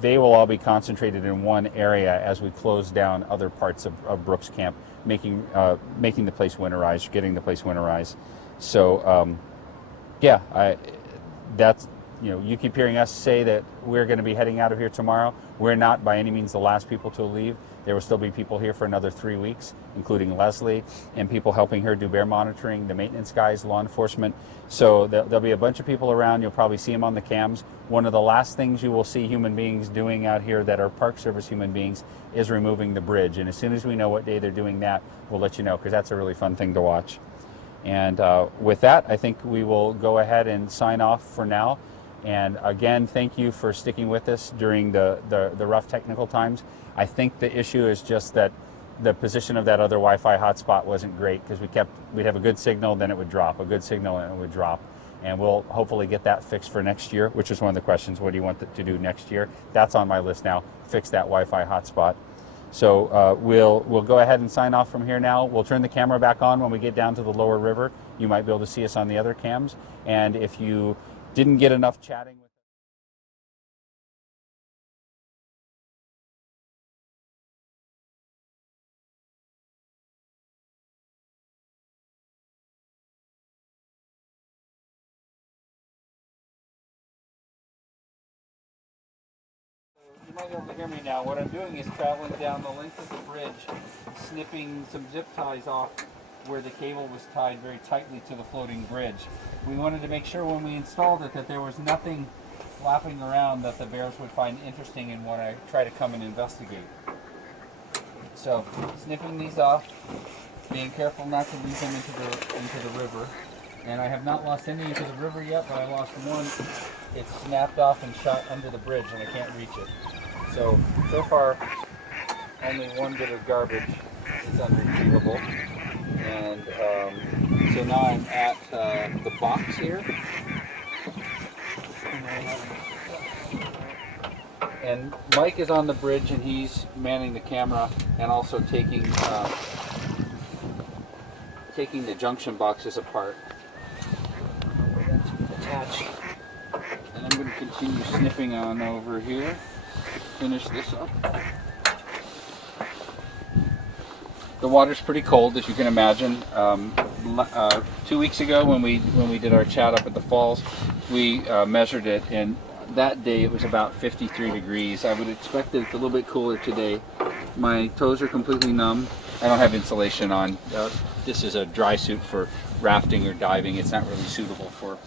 they will all be concentrated in one area as we close down other parts of Brooks Camp, making the place winterized, getting the place winterized. So, you keep hearing us say that we're going to be heading out of here tomorrow. We're not by any means the last people to leave. There will still be people here for another 3 weeks, including Leslie and people helping her do bear monitoring, the maintenance guys, law enforcement. So there'll be a bunch of people around. You'll probably see them on the cams. One of the last things you will see human beings doing out here that are Park Service human beings is removing the bridge. And as soon as we know what day they're doing that, we'll let you know, because that's a really fun thing to watch. And with that, I think we will go ahead and sign off for now. And again, thank you for sticking with us during the rough technical times. I think the issue is just that the position of that other Wi-Fi hotspot wasn't great, because we'd have a good signal, then it would drop, a good signal, and it would drop. And we'll hopefully get that fixed for next year, which is one of the questions. What do you want to do next year? That's on my list now, fix that Wi-Fi hotspot. So we'll go ahead and sign off from here now. We'll turn the camera back on when we get down to the lower river. You might be able to see us on the other cams. And if you didn't get enough chatting with you might be able to hear me now. What I'm doing is traveling down the length of the bridge, snipping some zip ties off where the cable was tied very tightly to the floating bridge. We wanted to make sure when we installed it that there was nothing flapping around that the bears would find interesting in when I try to come and investigate. So, snipping these off, being careful not to leave them into the river. And I have not lost any into the river yet, but I lost one. It snapped off and shot under the bridge and I can't reach it. So far, only one bit of garbage is unretrievable. And so now I'm at the box here. And Mike is on the bridge and he's manning the camera and also taking the junction boxes apart. Attached. And I'm going to continue snipping on over here. Finish this up. The water's pretty cold, as you can imagine. 2 weeks ago, when we did our chat up at the falls, we measured it, and that day it was about 53 degrees. I would expect that it's a little bit cooler today. My toes are completely numb. I don't have insulation on. This is a dry suit for rafting or diving. It's not really suitable for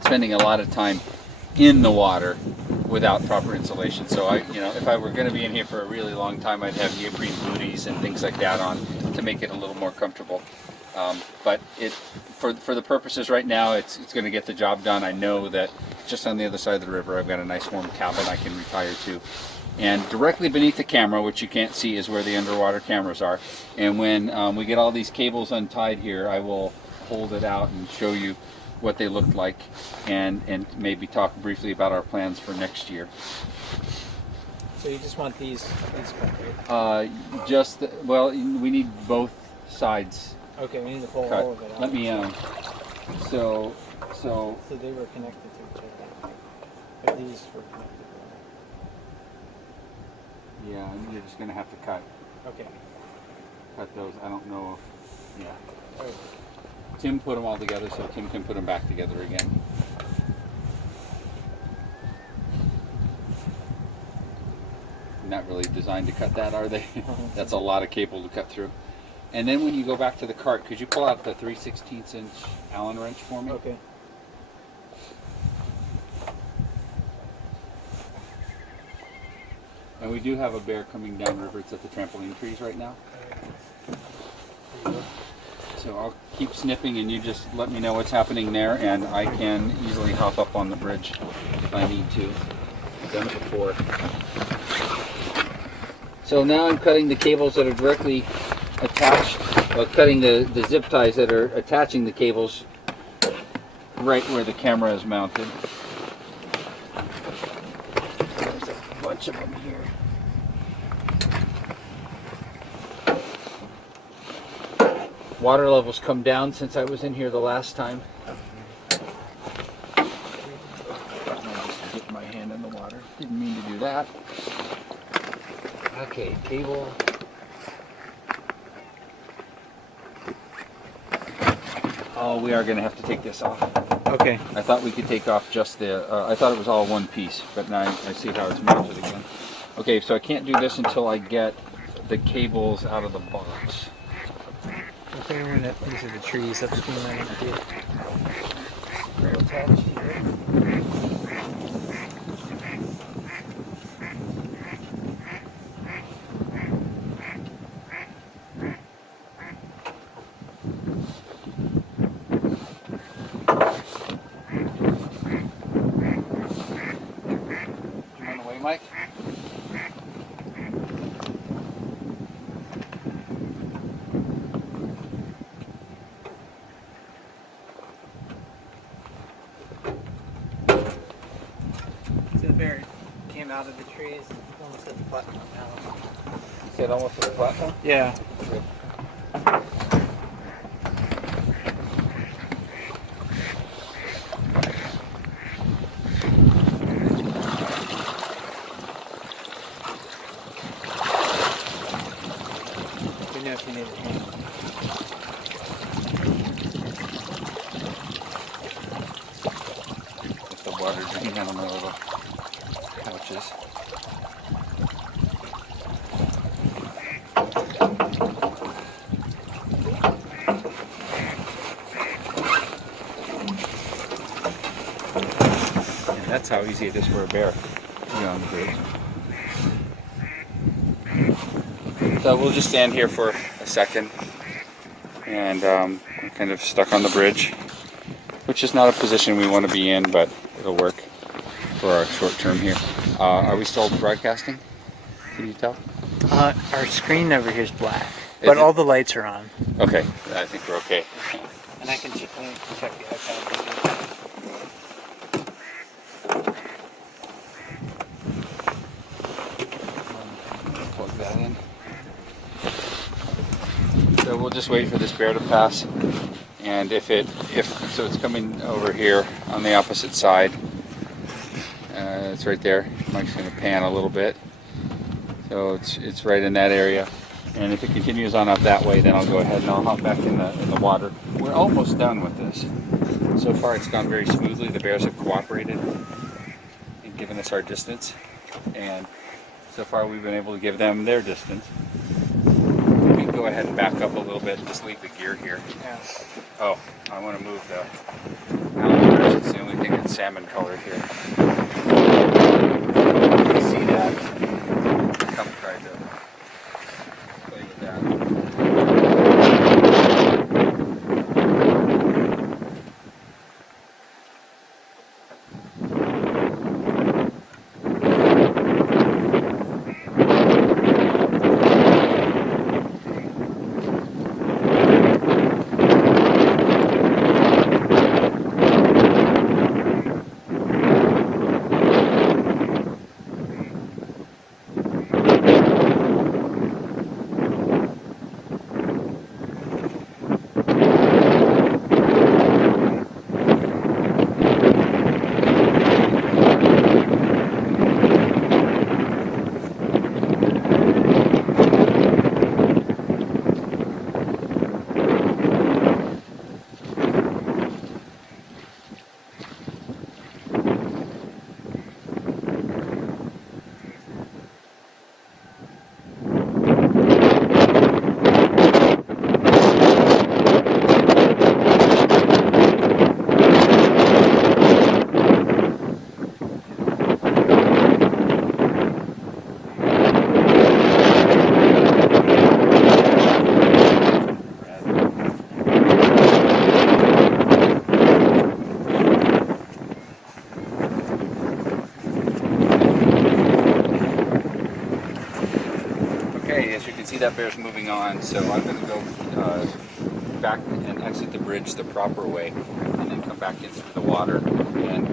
spending a lot of time in the water without proper insulation. So if I were going to be in here for a really long time, I'd have neoprene booties and things like that on to make it a little more comfortable. But for the purposes right now, it's going to get the job done. I know that just on the other side of the river, I've got a nice warm cabin I can retire to. And directly beneath the camera, which you can't see, is where the underwater cameras are. And when we get all these cables untied here, I will hold it out and show you what they look like, and maybe talk briefly about our plans for next year. So you just want these cut, right? Well, we need both sides Okay, we need to pull cut. all of it out. Let me so they were connected to each other. But these were connected. yeah, you're just gonna have to cut Okay. those. I don't know if Okay. Tim put them all together, so Tim can put them back together again. Not really designed to cut that, are they? That's a lot of cable to cut through. And then when you go back to the cart, could you pull out the 3/16 inch Allen wrench for me? Okay. And we do have a bear coming down river. It's at the trampoline trees right now. So I'll keep snipping and you just let me know what's happening there, and I can easily hop up on the bridge if I need to. I've done it before. So now I'm cutting the cables that are directly attached, cutting the zip ties that are attaching the cables right where the camera is mounted. There's a bunch of them here. Water levels come down since I was in here the last time. I'll just dip my hand in the water. Didn't mean to do that. Okay, cable. Oh, we are going to have to take this off. Okay. I thought we could take off just I thought it was all one piece, but now I see how it's mounted again. Okay, so I can't do this until I get the cables out of the box. Okay, we're gonna, these are the trees upstream right here. They're attached here. You run away, Mike? So the bear came out of the trees, almost at the platform now. Sit almost to the platform? Yeah. You know if you need it. With the water draining out of my little pouches. And that's how easy it is for a bear to get on the bridge. So we'll just stand here for a second, and we're kind of stuck on the bridge, which is not a position we want to be in, but it'll work for our short term here. Are we still broadcasting? Can you tell? Our screen over here is black, Is but it? all the lights are on. Okay, I think we're okay. And I can check the iPad. Plug that in. So we'll just wait for this bear to pass, and if so, it's coming over here on the opposite side. It's right there. Mike's going to pan a little bit, so it's right in that area. And if it continues on up that way, then I'll go ahead and I'll hop back in the water. We're almost done with this. So far, it's gone very smoothly. The bears have cooperated and given us our distance, and so far we've been able to give them their distance. We can go ahead and back up a little bit and just leave the gear here. Yeah. Oh, I want to move the alligators. It's the only thing that's salmon colored here. You see that? Come try to play with that. See that bear's moving on, so I'm going to go back and exit the bridge the proper way, and then come back in through the water. And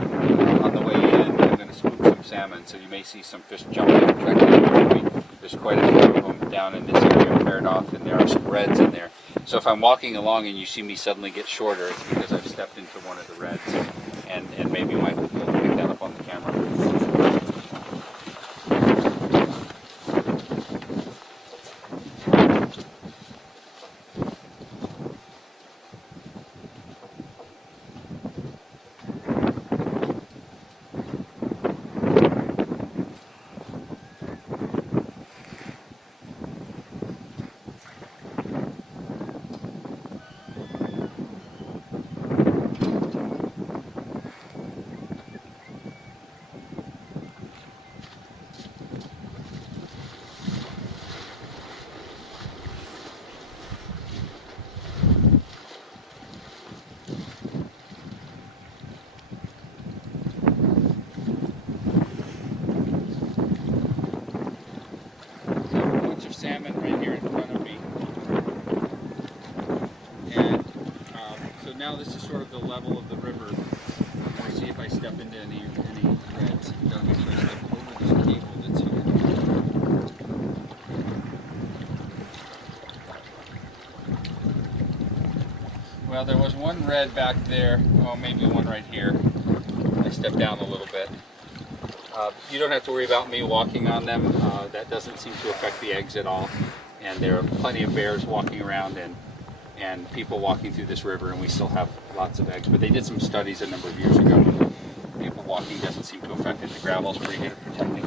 on the way in, I'm going to spook some salmon, so you may see some fish jumping directly over me. There's quite a few of them down in this area paired off, and there are some reds in there. So if I'm walking along and you see me suddenly get shorter, it's because I've stepped into one of the reds, and maybe Mike will be able to pick that up on the camera. Well, there was one red back there. Oh, maybe one right here. I stepped down a little bit. You don't have to worry about me walking on them. That doesn't seem to affect the eggs at all. And there are plenty of bears walking around and people walking through this river, and we still have lots of eggs. But they did some studies a number of years ago. People walking doesn't seem to affect it. The gravel's pretty good at protecting.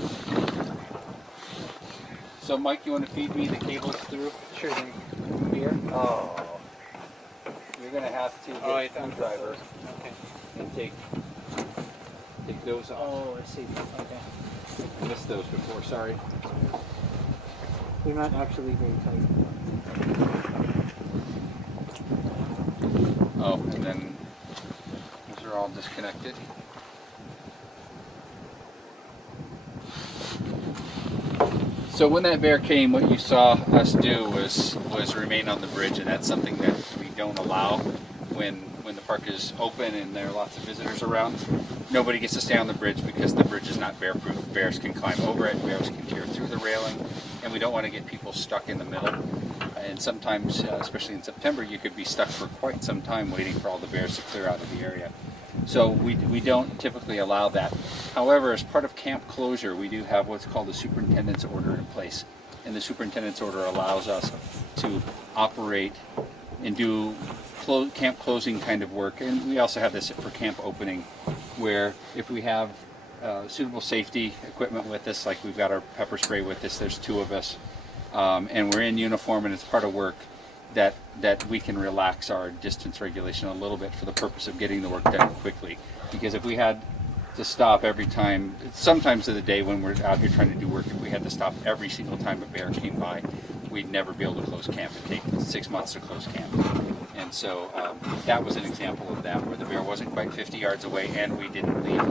So, Mike, you want to feed me the cables through? Sure thing. Here? Oh. You're going to have to get I a found screwdriver Okay. and take those off. Oh, I see. Okay. I missed those before, sorry. They're not actually very tight. Oh, and then those are all disconnected. So when that bear came, what you saw us do was remain on the bridge, and that's something that we don't allow when the park is open and there are lots of visitors around. Nobody gets to stay on the bridge because the bridge is not bear-proof. Bears can climb over it, bears can tear through the railing, and we don't want to get people stuck in the middle. And sometimes, especially in September, you could be stuck for quite some time waiting for all the bears to clear out of the area. So we don't typically allow that. However, as part of camp closure, we do have what's called a superintendent's order in place. And the superintendent's order allows us to operate and do camp closing kind of work. And we also have this for camp opening, where if we have suitable safety equipment with us, like we've got our pepper spray with us, there's 2 of us, and we're in uniform and it's part of work, that we can relax our distance regulation a little bit for the purpose of getting the work done quickly. Because if we had to stop every time, sometimes of the day when we're out here trying to do work, if we had to stop every single time a bear came by, we'd never be able to close camp. It'd take 6 months to close camp. And so that was an example of that, where the bear wasn't quite 50 yards away and we didn't leave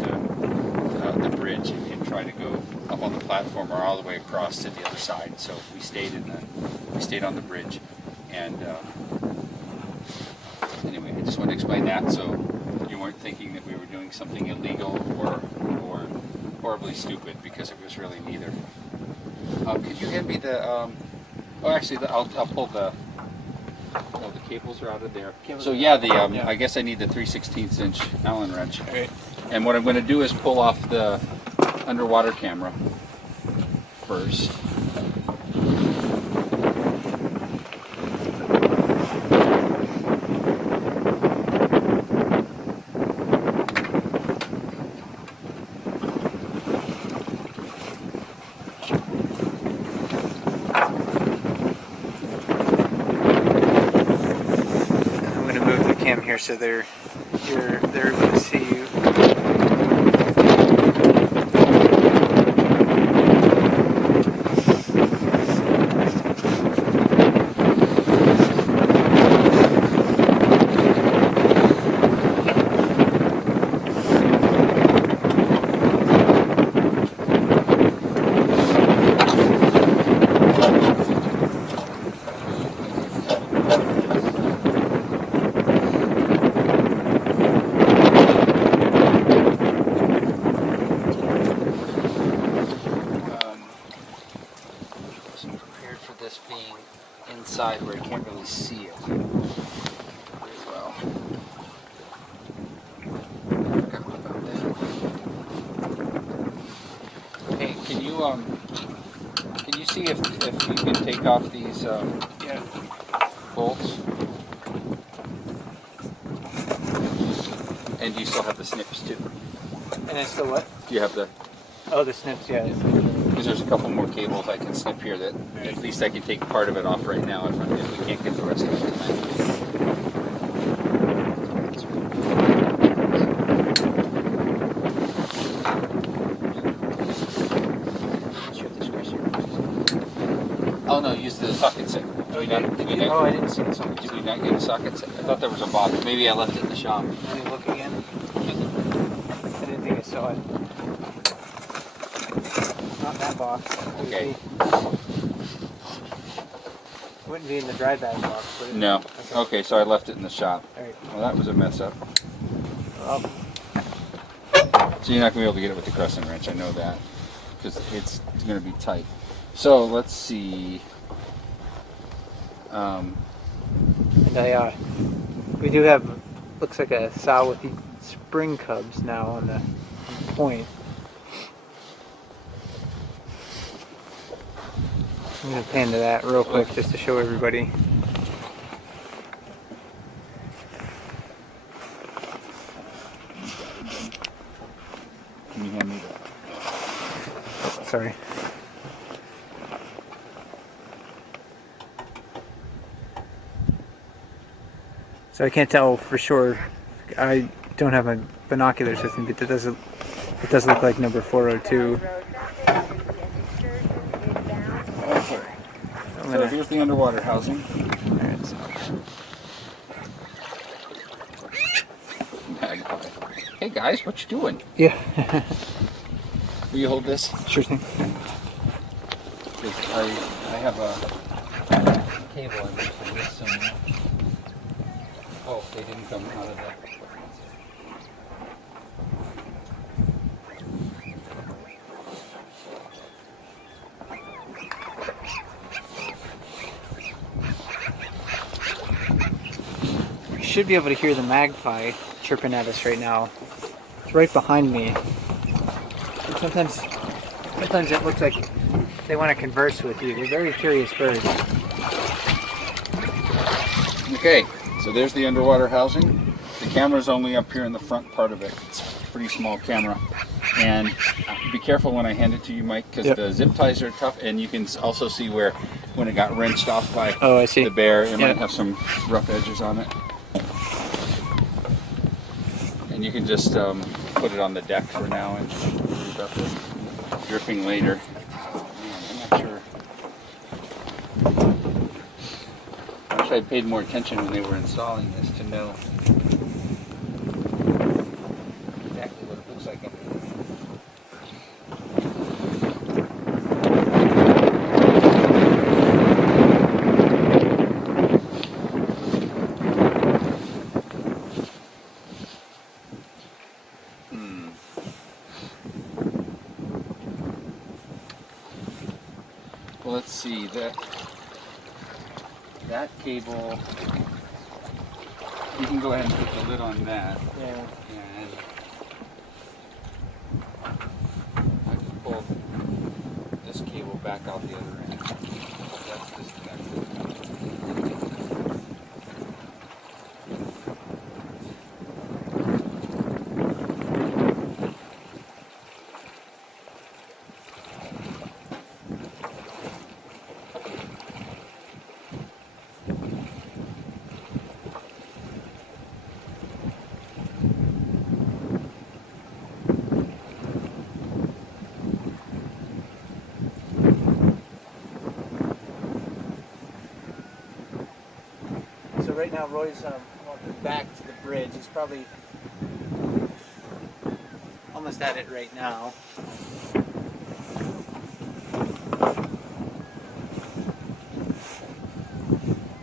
the bridge and try to go up on the platform or all the way across to the other side. So we stayed on the bridge. And anyway, I just wanted to explain that so you weren't thinking that we were doing something illegal or horribly stupid, because it was really neither. Could you hand me the? Oh, actually, I'll pull the. Oh, the cables are out of there. So yeah, yeah. I guess I need the 3/16 inch Allen wrench. Okay. And what I'm going to do is pull off the underwater camera first. Here, so they're able to see you. Inside where you can't really see it very well. Hey, can you see if you can take off these bolts? And do you still have the snips too? And it's still what? Do you have the? Oh, the snips, yeah. Because there's a couple more cables I can snip here that at least I can take part of it off right now if we can't get the rest of it tonight. Oh no, use the socket set. Oh, I didn't see the socket. Did we not get a socket set? I thought there was a box. Maybe I left it in the shop. Let me look again. I didn't think I saw it. Not that box. Okay. It wouldn't be in the dry bag box, would it? No. Okay, so I left it in the shop. All right. Well, that was a mess up. So you're not going to be able to get it with the crescent wrench, I know that. Because it's going to be tight. So let's see. And We do have, looks like a sow with the spring cubs now on the point. I'm going to pan to that real quick just to show everybody. Can you hand me that? Oh, sorry. So I can't tell for sure. I don't have my binoculars with me, but it does look like number 402. Okay. So here's the underwater housing. Alright, so Magpie. Hey guys, what you doing? yeah. Will you hold this? Sure thing. Because I have a cable I wish I missed somewhere. Oh, they didn't come out of that. You should be able to hear the magpie chirping at us right now. It's right behind me. And sometimes it looks like they want to converse with you. They're very curious birds. Okay, so there's the underwater housing. The camera's only up here in the front part of it. It's a pretty small camera. And be careful when I hand it to you, Mike, because the zip ties are tough, and you can also see where, when it got wrenched off by the bear, it might have some rough edges on it. And you can just put it on the deck for now and worry about the dripping later. Man, I'm not sure. I wish I'd paid more attention when they were installing this to know exactly what it looks like. Well, let's see, that cable, you can go ahead and put the lid on that. Yeah. And I can pull this cable back out the other end. That's disconnected. So right now Roy's walking back to the bridge. He's probably almost at it right now.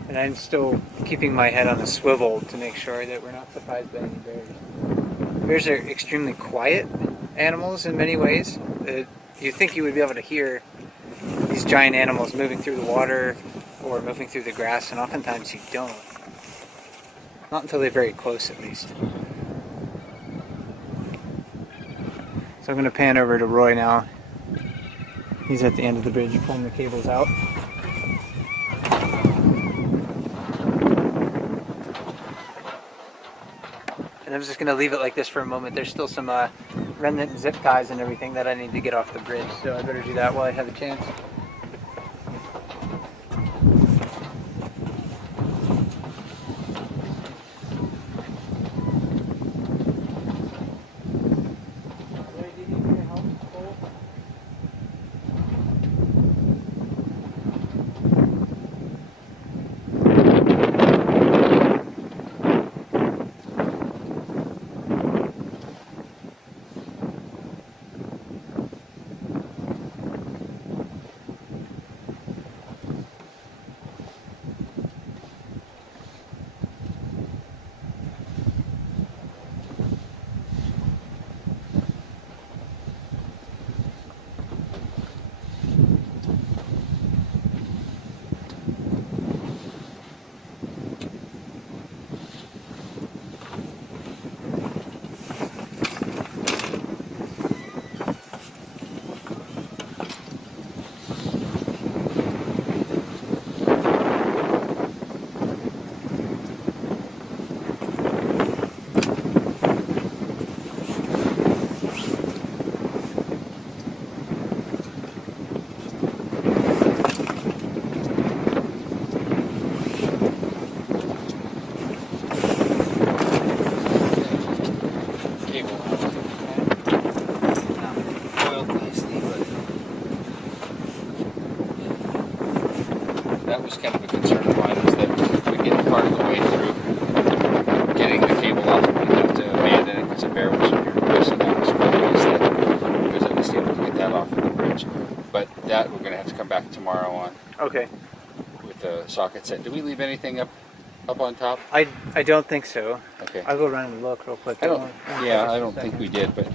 And I'm still keeping my head on a swivel to make sure that we're not surprised by any bears. Bears are extremely quiet animals in many ways. You'd think you would be able to hear these giant animals moving through the water or moving through the grass, and oftentimes you don't. Not until they're very close, at least. So I'm going to pan over to Roy now. He's at the end of the bridge pulling the cables out. And I'm just going to leave it like this for a moment. There's still some remnant zip ties and everything that I need to get off the bridge, so I better do that while I have a chance. that was kind of a concern of mine, is that we get part of the way through getting the cable off and we have to abandon it because a bear was pushing on us. But because at least able to get that off of the bridge. But that we're going to have to come back tomorrow on Okay. with the socket set. Did we leave anything up on top? I don't think so. Okay. I'll go run and look real quick. I don't think we did, but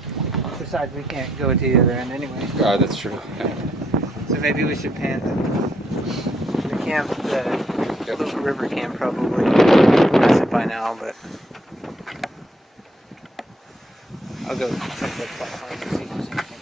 Besides, we can't go to the other end anyway. that's true. So maybe we should pan the camp, the little river camp probably has it by now, but I'll go check the platforms and see if there's anything.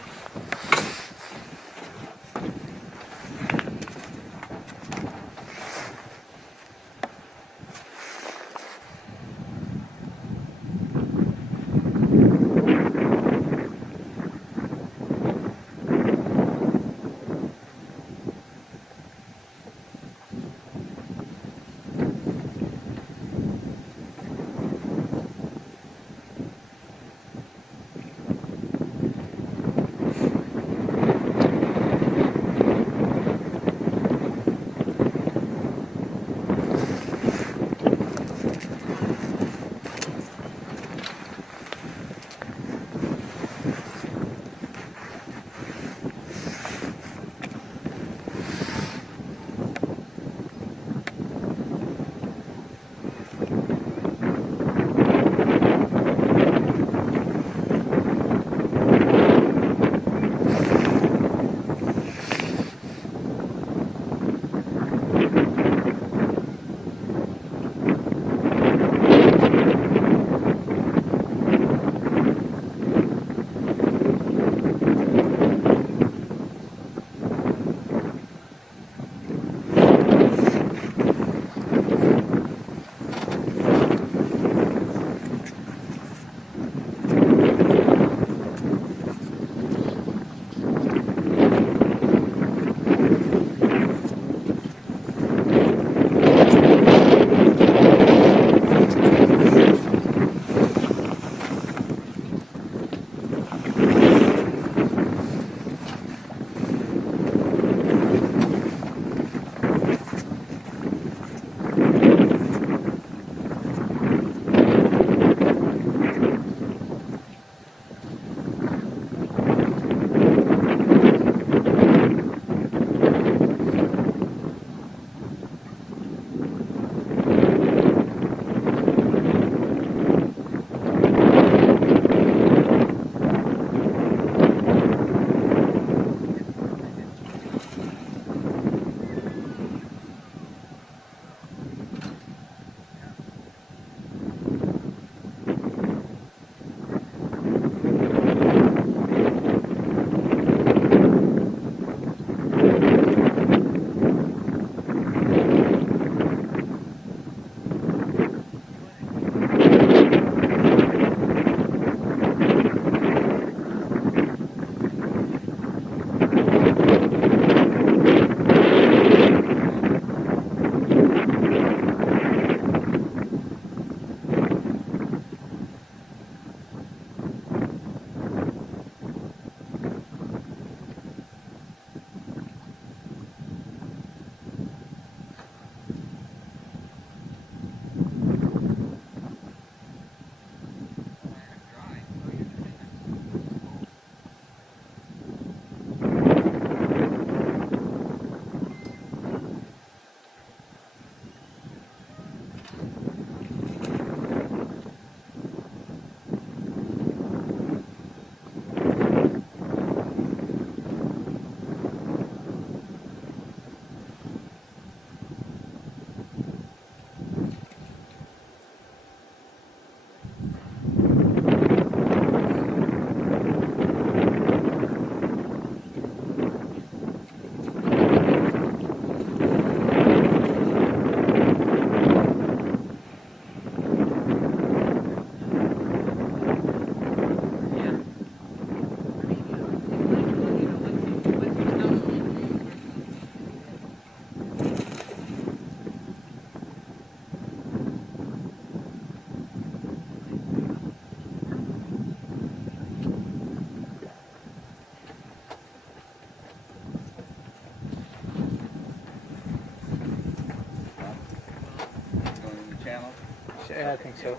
Yeah, I think so.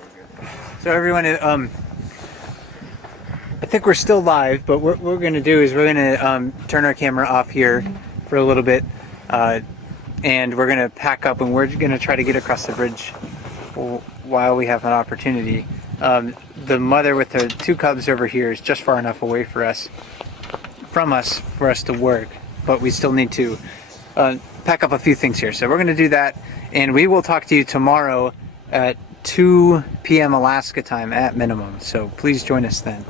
So everyone, I think we're still live, but what we're going to do is we're going to turn our camera off here for a little bit, and we're going to pack up, and we're going to try to get across the bridge while we have an opportunity. The mother with her 2 cubs over here is just far enough away from us for us to work, but we still need to pack up a few things here. So we're going to do that, and we will talk to you tomorrow at 2 p.m. Alaska time at minimum. So please join us then.